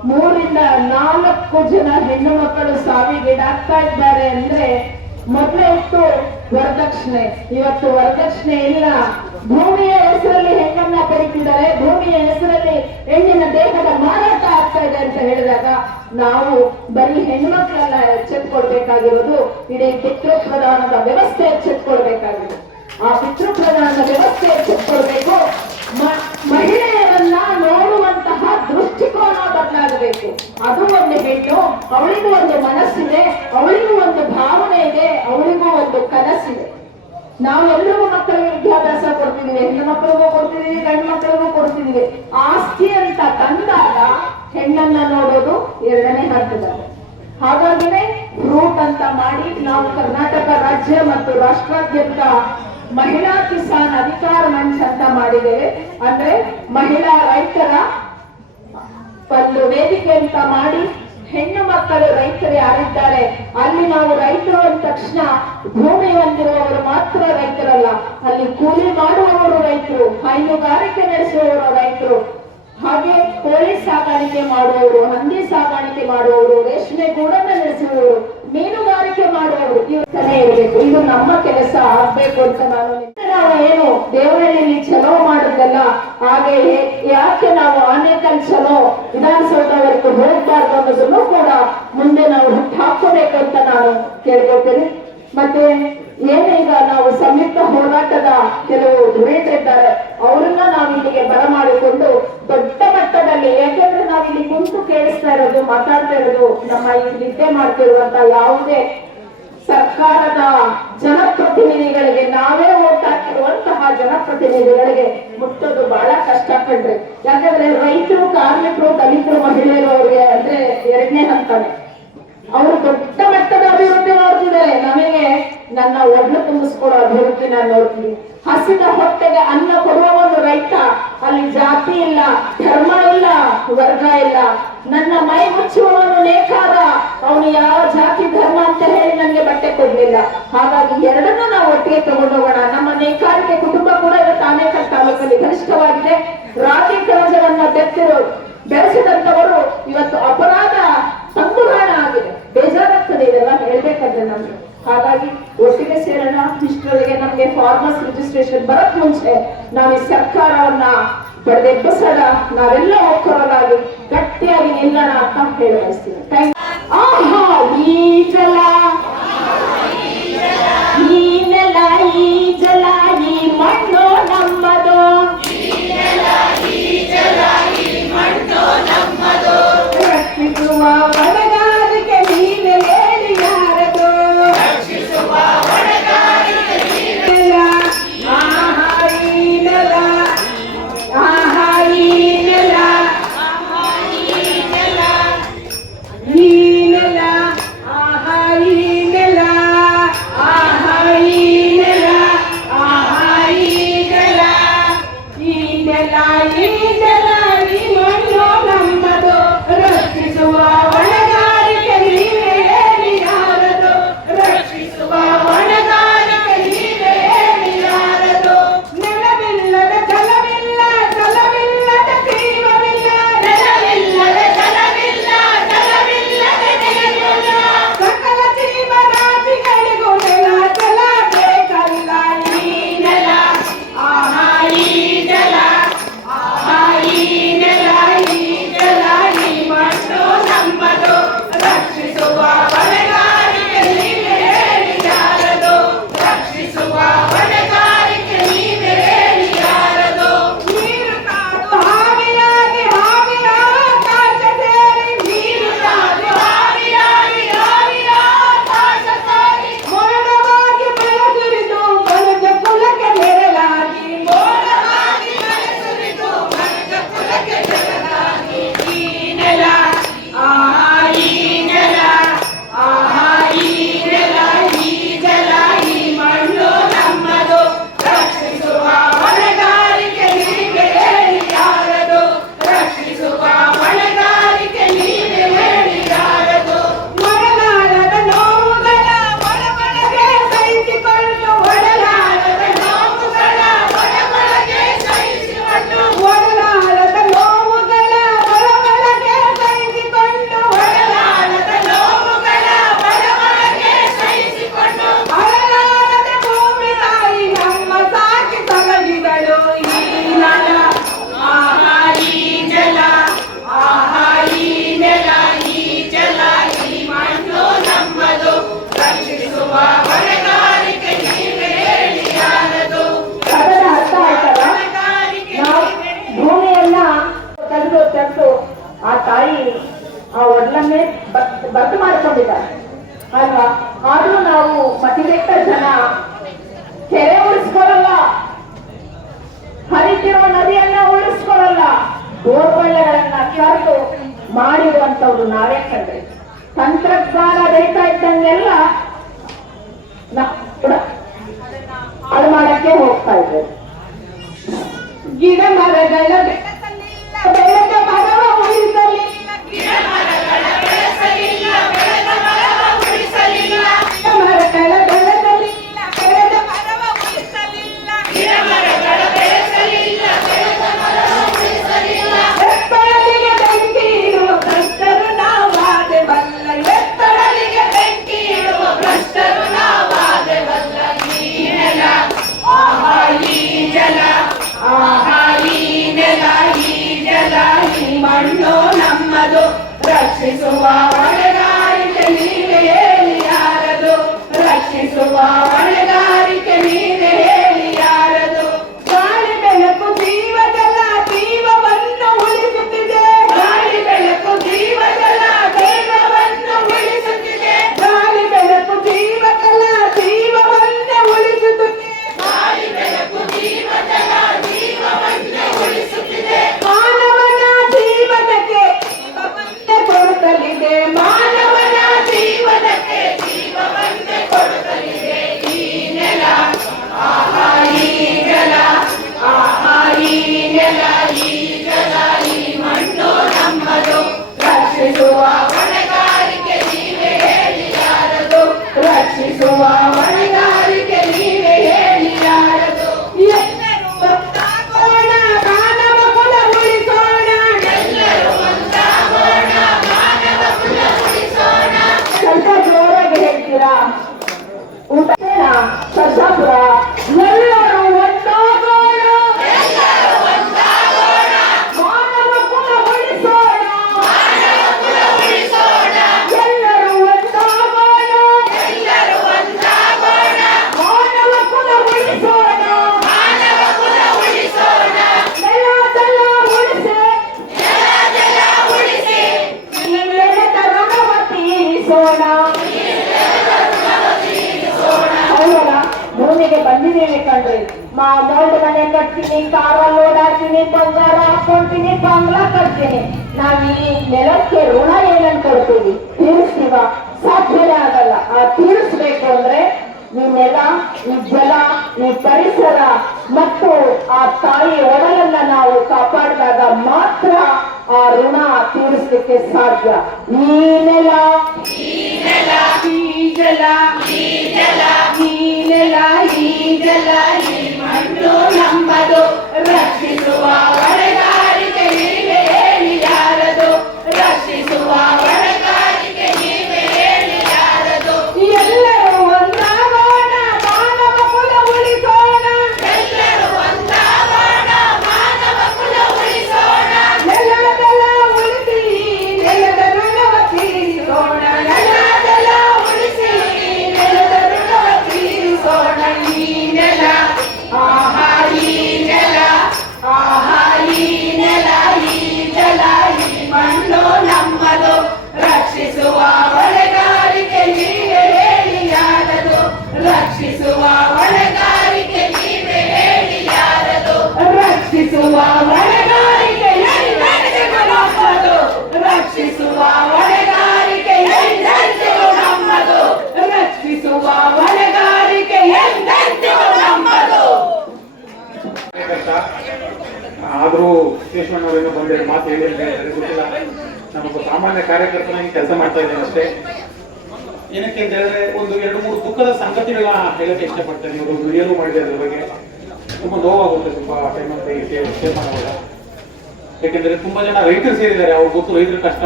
3 ರಿಂದ 4 ಜನ ಹೆಣ್ಣು ಮಕ್ಕಳು ಸಾವಿಗೀಡಾಗ್ತಾ ಇದ್ದಾರೆ ಅಂದ್ರೆ ಮೊದಲೇ ಇತ್ತು ವರದಕ್ಷಿಣೆ, ಇವತ್ತು ವರದಕ್ಷಿಣೆ ಇಲ್ಲ. ಭೂಮಿಯ ಹೆಸರಲ್ಲಿ ಹೆಣ್ಣನ್ನ ಪರೀತಿದ್ದಾರೆ, ಭೂಮಿಯ ಹೆಸರಲ್ಲಿ ಹೆಣ್ಣಿನ ದೇಹದ ಮಾರಾಟ ಆಗ್ತಾ ಇದೆ ಅಂತ ಹೇಳಿದಾಗ ನಾವು ಬರೀ ಹೆಣ್ಮಕ್ಳೆಲ್ಲ ಎಚ್ಚೆತ್ಕೊಳ್ಬೇಕಾಗಿರೋದು ಇಡೀ ಪಿತೃಪ್ರಧಾನದ ವ್ಯವಸ್ಥೆ ಎಚ್ಚೆತ್ಕೊಳ್ಬೇಕಾಗಿದೆ. ಆ ಪಿತೃಪ್ರಧಾನದ ವ್ಯವಸ್ಥೆ ಎಚ್ಚೆತ್ಕೊಳ್ಬೇಕು. ಮಹಿಳೆಯರನ್ನ ನೋಡುವಂತಹ ದೃಷ್ಟಿಕೋನ ಬದಲಾಗಬೇಕು. ಅದು ಒಂದು ಹೆಣ್ಣು, ಅವಳಿಗೂ ಒಂದು ಮನಸ್ಸಿದೆ, ಅವಳಿಗೂ ಒಂದು ಭಾವನೆ ಇದೆ, ಅವಳಿಗೂ ಒಂದು ಕನಸಿದೆ. ನಾವು ಎಲ್ರಿಗೂ ಮಕ್ಕಳಿಗೆ ವಿದ್ಯಾಭ್ಯಾಸ ಕೊಡ್ತಿದೀವಿ, ಹೆಣ್ಣು ಮಕ್ಕಳಿಗೂ ಕೊಡ್ತಿದೀವಿ, ಗಂಡು ಮಕ್ಕಳಿಗೂ ಕೊಡ್ತಿದೀವಿ. ಆಸ್ತಿ ಅಂತ ತಂದಾಗ ಹೆಣ್ಣನ್ನ ನೋಡೋದು 2ನೇ ಹಂತದಲ್ಲಿ. ಹಾಗಾಗಿನೇ ರೂಟ್ ಅಂತ ಮಾಡಿ ನಾವು ಕರ್ನಾಟಕ ರಾಜ್ಯ ಮತ್ತು ರಾಷ್ಟ್ರಾದ್ಯಂತ ಮಹಿಳಾ ಕಿಸಾನ್ ಅಧಿಕಾರ ಮಂಚ್ ಅಂತ ಮಾಡಿದ್ದೇವೆ. ಅಂದ್ರೆ ಮಹಿಳಾ ರೈತರ ಒಂದು ವೇದಿಕೆ ಅಂತ ಮಾಡಿ ಹೆಣ್ಣು ಮಕ್ಕಳು ರೈತರು ಯಾರಿದ್ದಾರೆ ಅಲ್ಲಿ ನಾವು ರೈತರು ಅಂದ ತಕ್ಷಣ ಭೂಮಿ ಹೊಂದಿರುವವರು ಮಾತ್ರ ರೈತರಲ್ಲ, ಅಲ್ಲಿ ಕೂಲಿ ಮಾಡುವವರು ರೈತರು, ಹೈನುಗಾರಿಕೆ ನಡೆಸುವವರು ರೈತರು, ಹಾಗೆ ಕೋಳಿ ಸಾಕಾಣಿಕೆ ಮಾಡುವವರು, ಹಂದಿ ಸಾಕಾಣಿಕೆ ಮಾಡುವವರು, ರೇಷ್ಮೆ ಗೂಡನ್ನ ನಡೆಸುವವರು, ಮೀನುಗಾರಿಕೆ ಮಾಡುವವರು ಇವತ್ತನೇ ಇರಬೇಕು. ಇದು ನಮ್ಮ ಕೆಲಸ ಆಗ್ಬೇಕು ಅಂತ ನಾವು ಏನು ದೇವರಹಳ್ಳಿಯಲ್ಲಿ ಚಲೋ ಮಾಡುದಲ್ಲ, ಹಾಗೆ ಯಾಕೆ ನಾವು ಆನೇಕಲ್ ಚಲೋ ವಿಧಾನಸೌಧವರೆಗೂ ಹೋಗ್ಬಾರ್ದು ಅನ್ನೋದನ್ನು ಕೂಡ ಮುಂದೆ ನಾವು ಹಾಕೋಬೇಕು ಅಂತ ನಾನು ಕೇಳ್ಕೊಳ್ತೇನೆ. ಮತ್ತೆ ಏನೀಗ ನಾವು ಸಂಯುಕ್ತ ಹೋರಾಟದ ಕೆಲವು ಧುರೀಣರಿದ್ದಾರೆ, ಅವರನ್ನ ನಾವು ಇಲ್ಲಿಗೆ ಬರಮಾಡಿಕೊಂಡು ದೊಡ್ಡ ಮಟ್ಟದಲ್ಲಿ, ಯಾಕೆಂದ್ರೆ ನಾವು ಇಲ್ಲಿ ಕುಂತು ಕೇಳಿಸ್ತಾ ಇರೋದು, ಮಾತಾಡ್ತಾ ಇರೋದು ನಮ್ಮ ಈ ನಿದ್ದೆ ಮಾಡ್ತಿರುವಂತ ಯಾವುದೇ ಸರ್ಕಾರದ ಜನಪ್ರತಿನಿಧಿಗಳಿಗೆ, ನಾವೇ ಓಟ್ ಹಾಕಿರುವಂತಹ ಜನಪ್ರತಿನಿಧಿಗಳಿಗೆ ಮುಟ್ಟೋದು ಬಹಳ ಕಷ್ಟ ಕಣ್ರಿ. ಯಾಕಂದ್ರೆ ರೈತರು, ಕಾರ್ಮಿಕರು, ದಲಿತರು, ಮಹಿಳೆಯರು ಅವ್ರಿಗೆ ಅಂದ್ರೆ 2ನೇ ಹಂತನೇ. ಅವರು ದೊಡ್ಡ ಮಟ್ಟದ ಅಭಿವೃದ್ಧಿ ನೋಡ್ತಿದ್ದಾರೆ. ನಮಗೆ ನನ್ನ ಒಡ್ಲು ತುಂಬಿಸ್ಕೊಡೋ ಅಭಿವೃದ್ಧಿ ನಾನು ನೋಡ್ತೀನಿ. ಹಸಿದ ಹೊಟ್ಟೆಗೆ ಅನ್ನ ಕೊಡುವವನು ರೈತ. ಅಲ್ಲಿ ಜಾತಿ ಇಲ್ಲ, ಧರ್ಮ ಇಲ್ಲ, ವರ್ಗ ಇಲ್ಲ. ನನ್ನ ಮೈ ಮುಚ್ಚುವವನು ನೇಕಾರ, ಅವನು ಯಾವ ಜಾತಿ ಧರ್ಮ ಅಂತ ಹೇಳಿ ನನಗೆ ಬಟ್ಟೆ ಕೊಡ್ಲಿಲ್ಲ. ಹಾಗಾಗಿ 2ನ್ನೂ ನಾವು ಒಟ್ಟಿಗೆ ತಗೊಂಡೋಗೋಣ. ನಮ್ಮ ನೇಕಾರಿಕೆ ಕುಟುಂಬ ಕೂಡ ಇವತ್ತು ಆನೇಕಲ್ ತಾಲೂಕಲ್ಲಿ ಬಲಿಷ್ಠವಾಗಿದೆ. ರಾಗಿ ಕಣಜವನ್ನ ಬೆಳೆಸಿದಂತವರು ಇವತ್ತು ಅಪರಾಧ ಸಂಪೂರ್ಣ ಆಗಿದೆ. ಬೇಜಾರಾಗ್ತದೆ ಇದೆಲ್ಲ ಹೇಳ್ಬೇಕಂದ್ರೆ ನಮ್ಗೆ. ಹಾಗಾಗಿ ಒಟ್ಟಿಗೆ ಸೇರೋಣ. ಇಷ್ಟರೊಳಗೆ ನಮ್ಗೆ ಫಾರ್ಮರ್ಸ್ ರಿಜಿಸ್ಟ್ರೇಷನ್ ಬರಕ್ ಮುಂಚೆ ನಾವು ಈ ಸರ್ಕಾರವನ್ನ ಬಡದೆಬ್ಬಸೋಣ, ನಾವೆಲ್ಲ ಒಕ್ಕೊರಲಾಗಿ ಗಟ್ಟಿಯಾಗಿ ನಿಲ್ಲೋಣ ಅಂತ ಹೇಳಿ ಬಯಸ್ತೀನಿ. ಆಹಾ ಈ ಜಲ, ಈ ನೆಲ, ಈ ಜಲ, ಈ ಮಣ್ಣು ನಮ್ಮದು. ರಕ್ಷಿಸುವ ಹೊಣೆಗಾರಿಕೆ ನೀನೆ ಹೇಳಿ ಯಾರದು. ಆಹಾ ಈ ನೆಲ, ಆಹಾ ಈ ನೆಲ, ಈ ನೆಲ, ಆಹಾ ಈ ಜೀವನವನ್ನೇ ಬದಲು ಮಾಡಿಕೊಂಡಿದ್ದಾರೆ ಅಲ್ವಾ. ಆದ್ರೂ ನಾವು ಮತಿಗೆಟ್ಟ ಜನ ಕೆರೆ ಉಳಿಸ್ಕೊಳ್ಳಲ್ಲ, ಹರಿತಿರುವ ನದಿಯನ್ನ ಉಳಿಸ್ಕೊಳ್ಳಲ್ಲ, ಬೋರ್ವೆಲ್ಗಳನ್ನ ಕರೆದು ಮಾಡಿರುವಂತವ್ರು ನಾವೇ ಕಂಡ್ರಿ. ತಂತ್ರಜ್ಞಾನ ಬೆಳೀತಾ ಇದ್ದಂಗೆಲ್ಲ ನಾವು ಕೂಡ ಹಾಳು ಮಾಡಕ್ಕೆ ಹೋಗ್ತಾ ಇದ್ದೇವೆ. ಗಿಡ ಮರಗಳ ಬೆಳೆದ ಮರವ ಉಳಿಸಲಿಲ್ಲ, ಗಿಡ ಮರಗಳ ಬೆಳೆಸಲಿಲ್ಲ, ಬೆಳೆದ ಮರವ ಉಳಿಸಲಿಲ್ಲ, ಗಿಡ ಮರಗಳ ಬೆಳೆಸಲಿಲ್ಲ, ಬೆಳೆದ ಮರವ ಉಳಿಸಲಿಲ್ಲ, ಗಿಡ ಮರಗಳ ಬೆಳೆಸಲಿಲ್ಲ, ಬೆಳೆದ ಮರವ ಉಳಿಸಲಿಲ್ಲ. ಎತ್ತರಲಿಗೆ ಬೆಂಕಿ ಇಡುವ ಭ್ರಷ್ಟರು ನಾವಾದೆವಲ್ಲ, ಎತ್ತರಲಿಗೆ ಬೆಂಕಿ ಇಡುವ ಭ್ರಷ್ಟರು ನಾವಾದೆವಲ್ಲ. ಈ ನೆಲ ಆಹಾ, ಈ ಜಲ ಆಹಾ, ಈ ನೆಲ, ಈ ಜಲ, ಈ ಮಣ್ಣು ನಮ್ಮದು, ರಕ್ಷಿಸುವ ಹೊಣೆಗಾರಿಕೆ ನೀವೇ ಹೇಳಿ ಯಾರದು, ರಕ್ಷಿಸುವ ಹೊಣೆಗಾರಿಕೆ ನೀವೇ ಹೇಳಿ ಯಾರದು. ಗಾಳಿ ಬೆಳಕು ಜೀವ ಜಲ ಜೀವವನ್ನು ಉಳಿಸುತ್ತಿದೆ, ಗಾಳಿ ಬೆಳಕು ಜೀವ ಜಲ ಜೀವವನ್ನು ಉಳಿಸುತ್ತಿದೆ, ಗಾಳಿ ಬೆಳಕು ಜೀವ ಜಲ ಜೀವವನ್ನು ಉಳಿಸುತ್ತಿದೆ, ಗಾಳಿ ಬೆಳಕು ಜೀವ ಜಲ ಜೀವವನ್ನು ಉಳಿಸುತ್ತಿದೆ. ಮಾನವನ ಜೀವನಕ್ಕೆ ಜೀವವನ್ನೇ ಕೊಡುತ್ತಲಿದೆ, ಮಾನವನ ಜೀವನಕ್ಕೆ ಜೀವವನ್ನೇ ಕೊಡುತ್ತಲಿದೆ. ಈ ನೆಲ ಆಹಾ, ಈ ಜಲ ಆಹಾ, ಈ ನೆಲ, ಈ ಜಲ, ಈ ಮಣ್ಣು ನಮ್ಮದು, ರಕ್ಷಿಸುವ ಹೊಣೆಗಾರಿಕೆ ನೀವೇ ಹೇಳಿ ಯಾರದು, ರಕ್ಷಿಸುವ ಹೊಣೆಗಾರಿಕೆ ನೀವೇ ಹೇಳಿ ಯಾರದು. ಎಲ್ಲರೂ ಒಂದಾಗೋಣ, ಮಾನವ ಕುಲ ಉಳಿಸೋಣ, ಎಲ್ಲರೂ ಒಂದಾಗೋಣ, ಮಾನವ ಕುಲ ಉಳಿಸೋಣ. ಸ್ವಲ್ಪ ಜೋರಾಗಿ ಹೇಳ್ತೀರಾ? ಊಟ ಸರ್ಜಾಪುರ. ಎಲ್ಲರೂ ಒಂದಾಗೋಣ, ಎಲ್ಲರೂ ಒಂದಾಗೋಣ, ಮಾನವ ಕುಲ ಉಳಿಸೋಣ, ಮಾನವ ಕುಲ ಉಳಿಸೋಣ. ಎಲ್ಲರೂ ಒಂದಾಗೋಣ, ಎಲ್ಲರೂ ಒಂದಾಗೋಣ, ಮಾನವ ಕುಲ ಉಳಿಸೋಣ, ಮಾನವ ಕುಲ ಉಳಿಸೋಣ. ನೆಲ ಜಲ ಉಳಿಸಿ, ನೆಲ ಜಲ ಉಳಿಸಿ, ನೆಲದ ಋಣವ ತೀರಿಸೋಣ. ಹೌದಲ್ಲ, ಭೂಮಿಗೆ ಬಂದಿದ್ದೇವೆ ಕಣ್ರಿ. ಮೋಲ್ಡ್ ಮನೆ ಕಟ್ತೀನಿ, ಕಾರಲ್ಲಿ ಓಡಾಡ್ತೀನಿ, ಬಂಗಾರ ಹಾಕೊಂತೀನಿ, ಬಂಗ್ಲಾ ಕಟ್ತೀನಿ. ನಾವ್ ಈ ನೆಲಕ್ಕೆ ಋಣ ಏನಂತ ಕೊಡ್ತೀವಿ? ತೀರಿಸ್ತೀವ? ಸಾಧ್ಯನೇ ಆಗಲ್ಲ. ಆ ತೀರಿಸ್ಬೇಕು ಅಂದ್ರೆ ಈ ನೆಲ, ಈ ಜಲ, ಈ ಪರಿಸರ ಮತ್ತು ಆ ತಾಯಿ ಒಡಲನ್ನ ನಾವು ಕಾಪಾಡಿದಾಗ ಮಾತ್ರ ಆ ಋಣ ತೀರಿಸಲಿಕ್ಕೆ ಸಾಧ್ಯ. ಈ ನೆಲ, ಈ ನೆಲ, ಈ ಜಲ, ಈ ಜಲ, ಈ ನೆಲ, ಈ ಜಲ, ಈ ಮಣ್ಣು ನಮ್ಮದು, ರಕ್ಷಿಸುವ ಹೊಣೆಗಾರಿಕೆ ನೀವೇ ಹೇಳಿ ಯಾರದು, ರಕ್ಷಿಸುವ ಹೊಣೆಗಾರಿಕೆ ನೀವೇ ಹೇಳಿ ಯಾರದು. ಎಲ್ಲರೂ ಒಂದಾಗೋಣ, ಮಾನವ ಕುಲ ಉಳಿಸೋಣ, ಎಲ್ಲರೂ ಒಂದಾಗೋಣ, ಮಾನವ ಕುಲ ಉಳಿಸೋಣ. ನೆಲ ಜಲ ಉಳಿಸಿ, ನೆಲದ ಋಣವ ತೀರಿಸೋಣ, ನೆಲ ಜಲ ಉಳಿಸಿ, ನೆಲದ ಋಣವ ತೀರಿಸೋಣ. ಈ ನೆಲ ಆಹಾ, ಈ ನೆಲ ಆಹಾ, ಈ ನೆಲ, ಈ ಜಲ, ಈ ಮಣ್ಣು ನಮ್ಮದು, ರಕ್ಷಿಸುವ ಹೊಣೆಗಾರಿಕೆ ನೀವೇ ಹೇಳಿ ಯಾರದು, ರಕ್ಷಿಸುವ ಹೊಣೆಗಾರಿಕೆ ನೀವೇ ಹೇಳಿ ಯಾರದು, ರಕ್ಷಿಸುವ ಹೊಣೆಗಾರಿಕೆ ಎಲ್ಲರಿಗೂ ನಮ್ಮದು, ರಕ್ಷಿಸುವ ಹೊಣೆಗಾರಿಕೆ ಎಲ್ಲರಿಗೂ ನಮ್ಮದು, ರಕ್ಷಿಸುವ ಹೊಣೆಗಾರಿಕೆ ಎಲ್ಲರಿಗೂ ನಮ್ಮದು. ಆದರೂ ವಿಶ್ವೇಶ್ವರನವರೇನೋ ಬಂದೇಳಿ ಮಾತು ಹೇಳಿದ್ರೆ ಗೊತ್ತಿಲ್ಲ. ನಾನೊಬ್ಬ ಸಾಮಾನ್ಯ ಕಾರ್ಯಕರ್ತನಾಗಿ ಕೆಲಸ ಮಾಡ್ತಾ ಇದ್ದೇನೆ ಅಷ್ಟೇ. ಏನಕ್ಕೆ ಅಂತ ಹೇಳಿದ್ರೆ ಒಂದು 2-3 ದುಃಖದ ಸಂಗತಿಗಳನ್ನ ಹೇಳಕ್ಕೆ ಇಷ್ಟಪಡ್ತೇನೆ. ಇವರು ವಿಡಿಯೋ ಮಾಡಿದೆ ಅದ್ರ ಬಗ್ಗೆ. ತುಂಬಾ ನೋವಾಗುತ್ತೆ ತುಂಬಾ ಟೈಮ್ ಅಂತ ಶೇರ್ ಮಾಡುವಾಗ. ಯಾಕೆಂದ್ರೆ ತುಂಬಾ ಜನ ರೈತರು ಸೇರಿದ್ದಾರೆ. ಅವ್ರು ಗೊತ್ತು ರೈತರ ಕಷ್ಟ.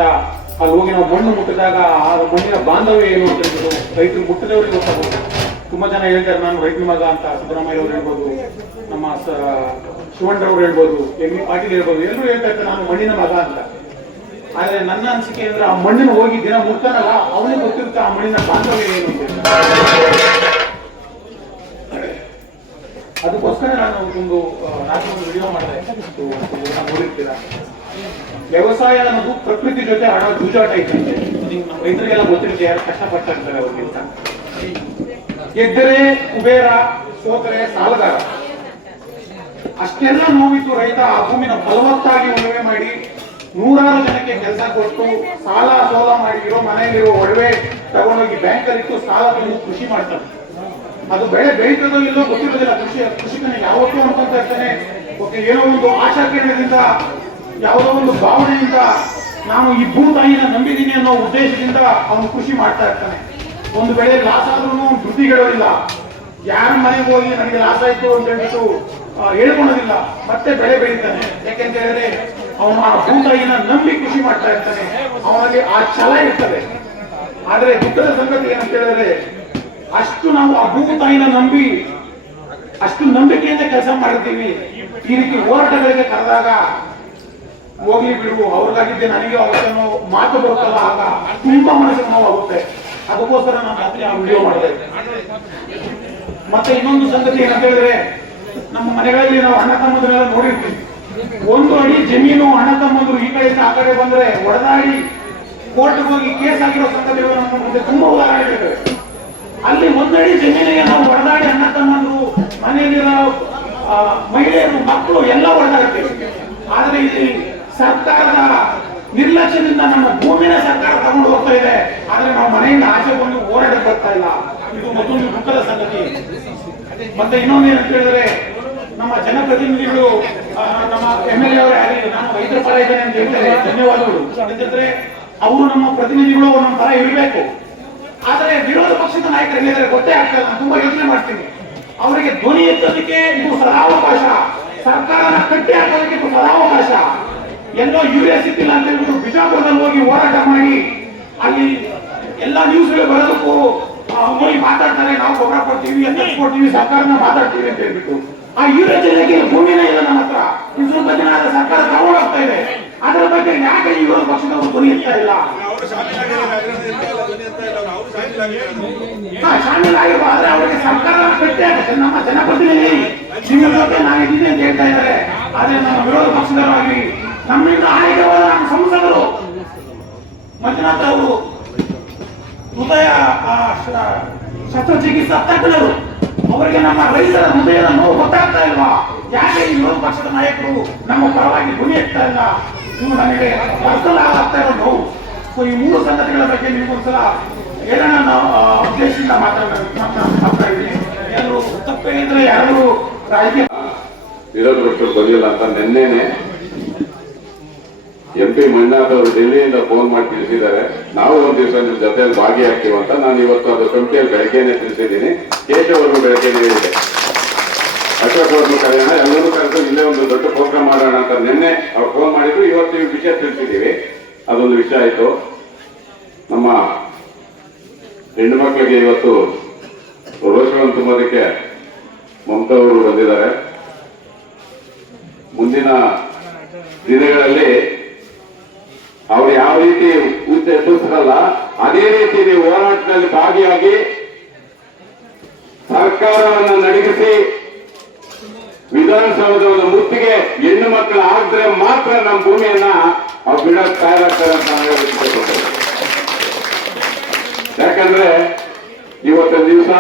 ಅಲ್ಲಿ ಹೋಗಿ ನಾವು ಮಣ್ಣು ಮುಟ್ಟಿದಾಗ ಆ ಮಣ್ಣಿನ ಬಾಂಧವ್ಯ ಏನು ಅಂತ ಹೇಳ್ಬೋದು. ರೈತರು ಮುಟ್ಟಿದವ್ರಿಗೆ ಗೊತ್ತಾಗುತ್ತೆ. ತುಂಬಾ ಜನ ಹೇಳ್ತಾರೆ ನಾನು ರೈತರ ಮಗ ಅಂತ. ಸಿದ್ದರಾಮಯ್ಯ ಅವರು ಹೇಳ್ಬೋದು, ನಮ್ಮ ಶಿವಣ್ಣರವ್ರು ಹೇಳ್ಬೋದು, ಎಂ ಬಿ ಪಾಟೀಲ್ ಹೇಳ್ಬೋದು, ಎಲ್ಲರೂ ಹೇಳ್ತಾ ಇರ್ತಾರೆ ನಾನು ಮಣ್ಣಿನ ಮಗ ಅಂತ. ಆದ್ರೆ ನನ್ನ ಅನಿಸಿಕೆ ಅಂದ್ರೆ ಆ ಮಣ್ಣಿನ ಹೋಗಿ ದಿನ ಮುಟ್ತಾನಲ್ಲ ಅವನಿಗೆ ಗೊತ್ತಿರುತ್ತೆ ಆ ಮಣ್ಣಿನ ಬಾಂಧವ್ಯ ಏನು ಅಂತ. ಅದಕ್ಕೋಸ್ಕರ ನಾನು ಒಂದು ವಿಡಿಯೋ ಮಾಡಿದೆ, ನೋಡಿರ್ತೀರಾ. ವ್ಯವಸಾಯ ಅನ್ನೋದು ಪ್ರಕೃತಿ ಜೊತೆ ಆಡೋ ಜೂಜಾಟ ಇದ್ದಂತೆ. ನಮ್ಮ ರೈತರಿಗೆಲ್ಲ ಗೊತ್ತಿರುತ್ತೆ, ಯಾರು ಕಷ್ಟಪಟ್ಟಿರ್ತಾರೆ ಅವ್ರಿಗಿಂತ. ಗೆದ್ದರೆ ಕುಬೇರ, ಸೋತರೆ ಸಾಲಗಾರ. ಅಷ್ಟೆಲ್ಲ ನೋವಿತ್ತು ರೈತ ಆ ಭೂಮಿನ ಫಲವತ್ತಾಗಿ ಉಳುಮೆ ಮಾಡಿ ನೂರಾರು ಜನಕ್ಕೆ ಕೆಲಸ ಕೊಟ್ಟು ಸಾಲ ಸೋಲ ಮಾಡಿ ಇರೋ ಮನೆಯಲ್ಲಿರೋ ಒಡವೆ ತಗೊಂಡೋಗಿ ಬ್ಯಾಂಕಲ್ಲಿ ಇಟ್ಟು ಸಾಲ ತಂದು ಕೃಷಿ ಮಾಡ್ತಾನೆ. ಅದು ಬೆಳೆ ಬೆಳೀತದೋ ಇಲ್ಲೋ ಗೊತ್ತಿರೋದಿಲ್ಲ. ಕೃಷಿಕನಿಗೆ ಯಾವತ್ತೂ ಅನ್ಕೊಂತ ಇರ್ತಾನೆ, ಏನೋ ಒಂದು ಆಶಾಕಿರಣದಿಂದ, ಯಾವುದೋ ಒಂದು ಭಾವನೆಯಿಂದ ನಾನು ಈ ಭೂತಾಯಿನ ನಂಬಿದ್ದೀನಿ ಅನ್ನೋ ಉದ್ದೇಶದಿಂದ ಅವನು ಕೃಷಿ ಮಾಡ್ತಾ ಇರ್ತಾನೆ. ಒಂದು ಬೆಳೆ ಲಾಸ್ ಆದ್ರೂ ಧೃತಿಗೆಡೋದಿಲ್ಲ. ಯಾರ ಮನೆಗೆ ಹೋಗಿ ನನಗೆ ಲಾಸ್ ಆಯ್ತು ಅಂತ ಹೇಳ್ಬಿಟ್ಟು ಹೇಳ್ಕೊಳೋದಿಲ್ಲ. ಮತ್ತೆ ಬೆಳೆ ಬೆಳೀತಾನೆ. ಯಾಕೆಂತ ಹೇಳಿದ್ರೆ ಅವನು ಆ ಭೂತಾಯಿನ ನಂಬಿ ಕೃಷಿ ಮಾಡ್ತಾ ಇರ್ತಾನೆ. ಅವನಲ್ಲಿ ಆ ಛಲ ಇರ್ತದೆ. ಆದ್ರೆ ದುಃಖದ ಸಂಗತಿ ಏನಂತ ಹೇಳಿದ್ರೆ, ಅಷ್ಟು ನಾವು ಆ ಭೂತಾಯಿನ ನಂಬಿ ಅಷ್ಟು ನಂಬಿಕೆಯಿಂದ ಕೆಲಸ ಮಾಡಿರ್ತೀವಿ. ಈ ರೀತಿ ಹೋರಾಟಗಳಿಗೆ ಕರೆದಾಗ ಹೋಗ್ಲಿ ಬಿಡು, ಅವ್ರಿಗಾಗಿದ್ದೆ ನನಗೆ ಅವತ್ತೇನೋ ಮಾತು ಬರುತ್ತಲ್ಲ, ಆಗ ತುಂಬಾ ಮನಸ್ಸಿಗೆ ನೋವು ಆಗುತ್ತೆ. ಅದಕ್ಕೋಸ್ಕರ ನಾನು ರಾತ್ರಿ ಆ ವಿಡಿಯೋ ಮಾಡಿದೆ. ಮತ್ತೆ ಇನ್ನೊಂದು ಸಂಗತಿ ಏನಂತ ಹೇಳಿದ್ರೆ, ನಮ್ಮ ಮನೆಗಳಲ್ಲಿ ನಾವು ಅಣ್ಣ ತಮ್ಮದನ್ನೆಲ್ಲ ನೋಡಿರ್ತೀವಿ. 1 ಅಡಿ ಜಮೀನು ಅಣ್ಣ ತಮ್ಮಂದ್ರು ಈ ಕಡೆಯಿಂದ ಆ ಕಡೆ ಬಂದ್ರೆ ಹೊಡೆದಾಡಿ ಕೋರ್ಟ್ಗೆ ಹೋಗಿ ಕೇಸ್ ಆಗಿರೋ ಸಂಗತಿಗಳು ನಮ್ಮ ಮುಂದೆ ತುಂಬಾ ಉದಾಹರಣೆಗಳಿವೆ. ಅಲ್ಲಿ 1 ಅಡಿ ಜಮೀನಿಗೆ ನಾವು ಹೊಡೆದಾಡಿ ಅಣ್ಣ ತಮ್ಮಂದ್ರು, ಮನೆಯಲ್ಲಿರೋ ಮಹಿಳೆಯರು, ಮಕ್ಕಳು ಎಲ್ಲ ಹೊಡೆದಾಡ್ತೀವಿ. ಆದ್ರೆ ಇಲ್ಲಿ ಸರ್ಕಾರದ ನಿರ್ಲಕ್ಷ್ಯದಿಂದ ನಮ್ಮ ಭೂಮಿನ ಸರ್ಕಾರ ತಗೊಂಡು ಹೋಗ್ತಾ ಇದೆ. ಆದ್ರೆ ನಾವು ಮನೆಯಿಂದ ಆಚೆ ಬಂದು ಹೋರಾಟಕ್ಕೆ ಬರ್ತಾ ಇಲ್ಲ. ಇದು ಮತ್ತೊಂದು ದುಃಖದ ಸಂಗತಿ. ಮತ್ತೆ ಇನ್ನೊಂದು ಏನಂತ ಹೇಳಿದ್ರೆ, ನಮ್ಮ ಜನಪ್ರತಿನಿಧಿಗಳು, ನಮ್ಮ MLA ಅವರೇ ಆಗಲಿ, ನಾನು ರೈತರ ಪರ ಇದ್ದೇನೆ ಅಂತ ಹೇಳ್ತಾರೆ, ಧನ್ಯವಾದಗಳು. ಯಾಕಂದ್ರೆ ಅವರು ನಮ್ಮ ಪ್ರತಿನಿಧಿಗಳು ನಮ್ಮ ಪರ ಇರಬೇಕು. ಆದ್ರೆ ವಿರೋಧ ಪಕ್ಷದ ನಾಯಕರು ಹೇಳಿದ್ರೆ ಗೊತ್ತೇ ಆಗ್ತದೆ. ನಾನು ತುಂಬಾ ಯೋಚನೆ ಮಾಡ್ತೀನಿ. ಅವರಿಗೆ ಧ್ವನಿ ಎತ್ತೋದಕ್ಕೆ ಇದು ಸದಾವಕಾಶ, ಸರ್ಕಾರನ ಕಟ್ಟಿ ಹಾಕೋದಕ್ಕೆ ಇದು ಸದಾವಕಾಶ. ಎಲ್ಲೋ ಯೂರಿಯಾ ಸಿಕ್ಕಿಲ್ಲ ಅಂತ ಹೇಳ್ಬಿಟ್ಟು ಬಿಜಾಪುರದಲ್ಲಿ ಹೋಗಿ ಹೋರಾಟ ಮಾಡಿ ಅಲ್ಲಿ ಎಲ್ಲ ನ್ಯೂಸ್ಗಳು ಬರೋದಕ್ಕೂ ಹೋಗಿ ಮಾತಾಡ್ತಾರೆ, ನಾವು ಗೊಬ್ಬರ ಕೊಡ್ತೀವಿ, ಕೊಡ್ತೀವಿ, ಸರ್ಕಾರನ ಮಾತಾಡ್ತೀವಿ ಅಂತ ಹೇಳ್ಬಿಟ್ಟು. ಆ ಯೂರಿಯಾ ಜಿಲ್ಲೆಗೆ ಭೂಮಿನೇ ಇಲ್ಲ ನಮ್ಮ ಹತ್ರ. ಇನ್ನು ಸ್ವಲ್ಪ ದಿನ ಆದ ಸರ್ಕಾರ ತಗೊಂಡೋಗ್ತಾ ಇದೆ. ಅದರ ಬಗ್ಗೆ ಯಾಕೆ ಈ ವಿರೋಧ ಪಕ್ಷದವರು ಧ್ವನಿ ಎತ್ತಾ ಇಲ್ಲ? ಶಾಮೀಲಾಗಿರುವ, ಆದ್ರೆ ಅವರಿಗೆ ಸರ್ಕಾರ ಕಟ್ಟೆ ಆಗುತ್ತೆ. ನಮ್ಮ ಜನಪ್ರತಿನಿಧಿ ನಿಮ್ಮ ಜೊತೆ ನಾನು ಇದ್ದೀನಿ ಅಂತ ಹೇಳ್ತಾ ಇದ್ದಾರೆ. ಆದ್ರೆ ನಮ್ಮ ವಿರೋಧ ಪಕ್ಷದವರಾಗಿ ನಮ್ಮಿಂದ ಆಯ್ಕೆವಾದ ನಮ್ಮ ಸಂಸದರು ಮಂಜುನಾಥ್ ಅವರು ಹೃದಯ ಶಸ್ತ್ರಚಿಕಿತ್ಸಾ ತಜ್ಞರು, ಅವರಿಗೆ ನಮ್ಮ ರೈತರ ಹೃದಯದ ನೋವು ಗೊತ್ತಾಗ್ತಾ ಇಲ್ವಾ? ಯಾಕೆ ಈ ವಿರೋಧ ಪಕ್ಷದ ನಾಯಕರು ನಮ್ಮ ಪರವಾಗಿ ಧ್ವನಿ ಎತ್ತಾ ಇಲ್ಲ? ಇವು ನನಗೆ ಪರ್ಸನಲ್ ಆಗ್ತಾ ಇರೋ ನೋವು. ಸೊ ಈ 3 ಸಂಗತಿಗಳ ಬಗ್ಗೆ ನಿಮಗೊಂದ್ಸಲ ಹೇಳೋಣ ನಾವು ಉದ್ದೇಶದಿಂದ ಮಾತಾಡ್ತಾ ಇದ್ದೀನಿ. ಎಲ್ಲರೂ ತಪ್ಪೇ ಇದ್ರೆ ಯಾರು ರಾಜಕೀಯ ವಿರೋಧ ಪಕ್ಷರು ಬಂದಿಲ್ಲ ಅಂತ ನಿನ್ನೆನೆ MP ಮಂಜುನಾಥ್ ಅವರು ಡೆಲ್ಲಿಯಿಂದ ಫೋನ್ ಮಾಡಿ ತಿಳಿಸಿದ್ದಾರೆ. ನಾವು ಒಂದ್ ದಿವಸ ನಿಮ್ ಜೊತೆಯಲ್ಲಿ ಭಾಗಿಯಾಗ್ತೀವಿ ಅಂತ. ನಾನು ಇವತ್ತು ಅದು ಕಮಿಟಿಯಲ್ಲಿ ಬೆಳಗ್ಗೆನೆ ತಿಳಿಸಿದ್ದೀನಿ. ಕೇಶವರ್ಗೂ ಬೆಳಗ್ಗೆನೆ ಹೇಳಿದೆ, ಅಶೋಕ್ ಅವ್ರನ್ನು ಕರೆಯೋಣ, ಎಲ್ಲರೂ ಕರೆದು ಇಲ್ಲೇ ಒಂದು ದೊಡ್ಡ ಪ್ರೋಗ್ರಾಮ್ ಮಾಡೋಣ ಅಂತ ನಿನ್ನೆ ಅವ್ರು ಫೋನ್ ಮಾಡಿದ್ರು. ಇವತ್ತು ಈ ವಿಷಯ ತಿಳಿಸಿದ್ದೀವಿ. ಅದೊಂದು ವಿಷಯ ಆಯ್ತು. ನಮ್ಮ ಹೆಣ್ಣು ಮಕ್ಕಳಿಗೆ ಇವತ್ತು ರೋಷವನ್ನು ತುಂಬೋದಕ್ಕೆ ಮಮತಾ ಅವರು ಬಂದಿದ್ದಾರೆ. ಮುಂದಿನ ದಿನಗಳಲ್ಲಿ ಅವ್ರು ಯಾವ ರೀತಿ ಎದುರಿಸಲ್ಲ, ಅದೇ ರೀತಿ ನೀವು ಹೋರಾಟದಲ್ಲಿ ಭಾಗಿಯಾಗಿ ಸರ್ಕಾರವನ್ನು ನಡಗಿಸಿ ವಿಧಾನಸೌಧದ ಮುತ್ತಿಗೆ ಹೆಣ್ಣು ಮಕ್ಕಳು ಆಗಿದ್ರೆ ಮಾತ್ರ ನಮ್ಮ ಭೂಮಿಯನ್ನ ಅವ್ರು ಬಿಡಕ್ ತಯಾರಾಗ್ತಾರೆ ಅಂತ ಹೇಳಬೇಕು. ಯಾಕಂದ್ರೆ ಇವತ್ತಿನ ದಿವಸ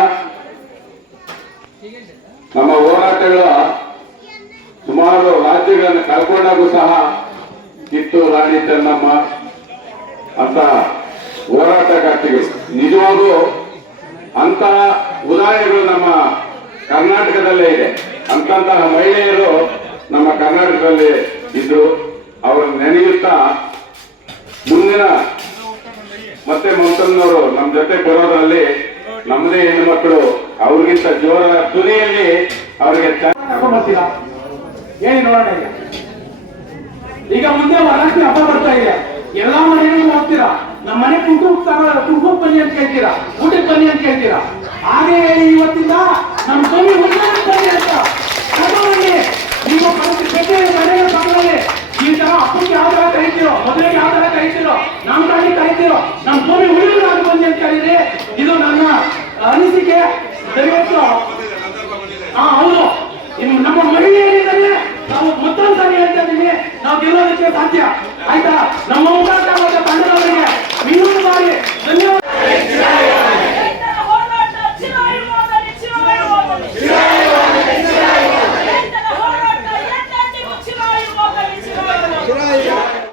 ನಮ್ಮ ಹೋರಾಟಗಳ ಸುಮಾರು ರಾಜ್ಯಗಳನ್ನು ಕಳ್ಕೊಂಡಾಗೂ ಸಹ ಕಿತ್ತೂರು ರಾಣಿ ಚೆನ್ನಮ್ಮ ಅಂತ ಹೋರಾಟಗಾರ್ತಿಗಳು, ನಿಜವಾಗೂ ಅಂತ ಉದಾಹರಣೆಗಳು ನಮ್ಮ ಕರ್ನಾಟಕದಲ್ಲೇ ಇದೆ. ಅಂತಂತಹ ಮಹಿಳೆಯರು ನಮ್ಮ ಕರ್ನಾಟಕದಲ್ಲಿ ಇದ್ರು. ಅವರನ್ನು ನೆನೆಯುತ್ತಾ ಮುಂದಿನ ಮತ್ತೆ ಮಮತನ್ನವರು ನಮ್ಮ ಜೊತೆ ಬರೋದ್ರಲ್ಲಿ ನಮ್ಮದೇ ಹೆಣ್ಣು ಮಕ್ಕಳು ಅವ್ರಿಗಿಂತ ಜೋರ ಧ್ವನಿಯಲ್ಲಿ ಅವರಿಗೆ ಬರ್ತೀರಾ ಹೇಳಿ ನೋಡೋಣ. ಈಗ ಮುಂದೆ ವರಲಕ್ಷ್ಮಿ ಹಬ್ಬ ಬರ್ತಾ ಇದೆ. ಎಲ್ಲಾ ಮನೆಗಳಿಗೂ ಹೋಗ್ತೀರಾ, ನಮ್ಮ ಮನೆ ಕುಟುಂಬ ಬನ್ನಿ ಅಂತ ಕೇಳ್ತೀರಾ, ಊಟಕ್ಕೆ ಬನ್ನಿ ಅಂತ ಕೇಳ್ತೀರಾ. ಹಾಗೆ ಹೇಳಿ ಇವತ್ತಿಂದ ನಮ್ಮ ಬನ್ನಿ ಬನ್ನಿ ಅಂತ ಕರ್ಕೊಂಡ್ಬನ್ನಿ. ನೀವು ಮನೆಯ ಮಕ್ಕಳಲ್ಲಿ ಈ ತರ ಹಬ್ಬಕ್ಕೆ ಯಾವ ತರ ಕರೀತೀರೋ, ಮದುವೆಗೆ ಯಾವ ತರ ಕರೀತೀರೋ, ನಮ್ಮ ತಾಯಿ ಕರೀತೀರೋ, ನಮ್ಮ ಭೂಮಿ ಉಳಿದು ಬನ್ನಿ ಅಂತ ಹೇಳಿದ್ರೆ ಇದು ನನ್ನ ಅನಿಸಿಕೆ. ದಯವಿಟ್ಟು ಹೌದು, ನಮ್ಮ ಮಹಿಳೆಯರಿದ್ದಾರೆ. ನಾವು ಮತ್ತೊಂದು ಸಾರಿ ಹೇಳ್ತಾ ಇದ್ದೀವಿ, ನಾವು ಗೆಲ್ಲೋದಕ್ಕೆ ಸಾಧ್ಯ. ಆಯ್ತಾ?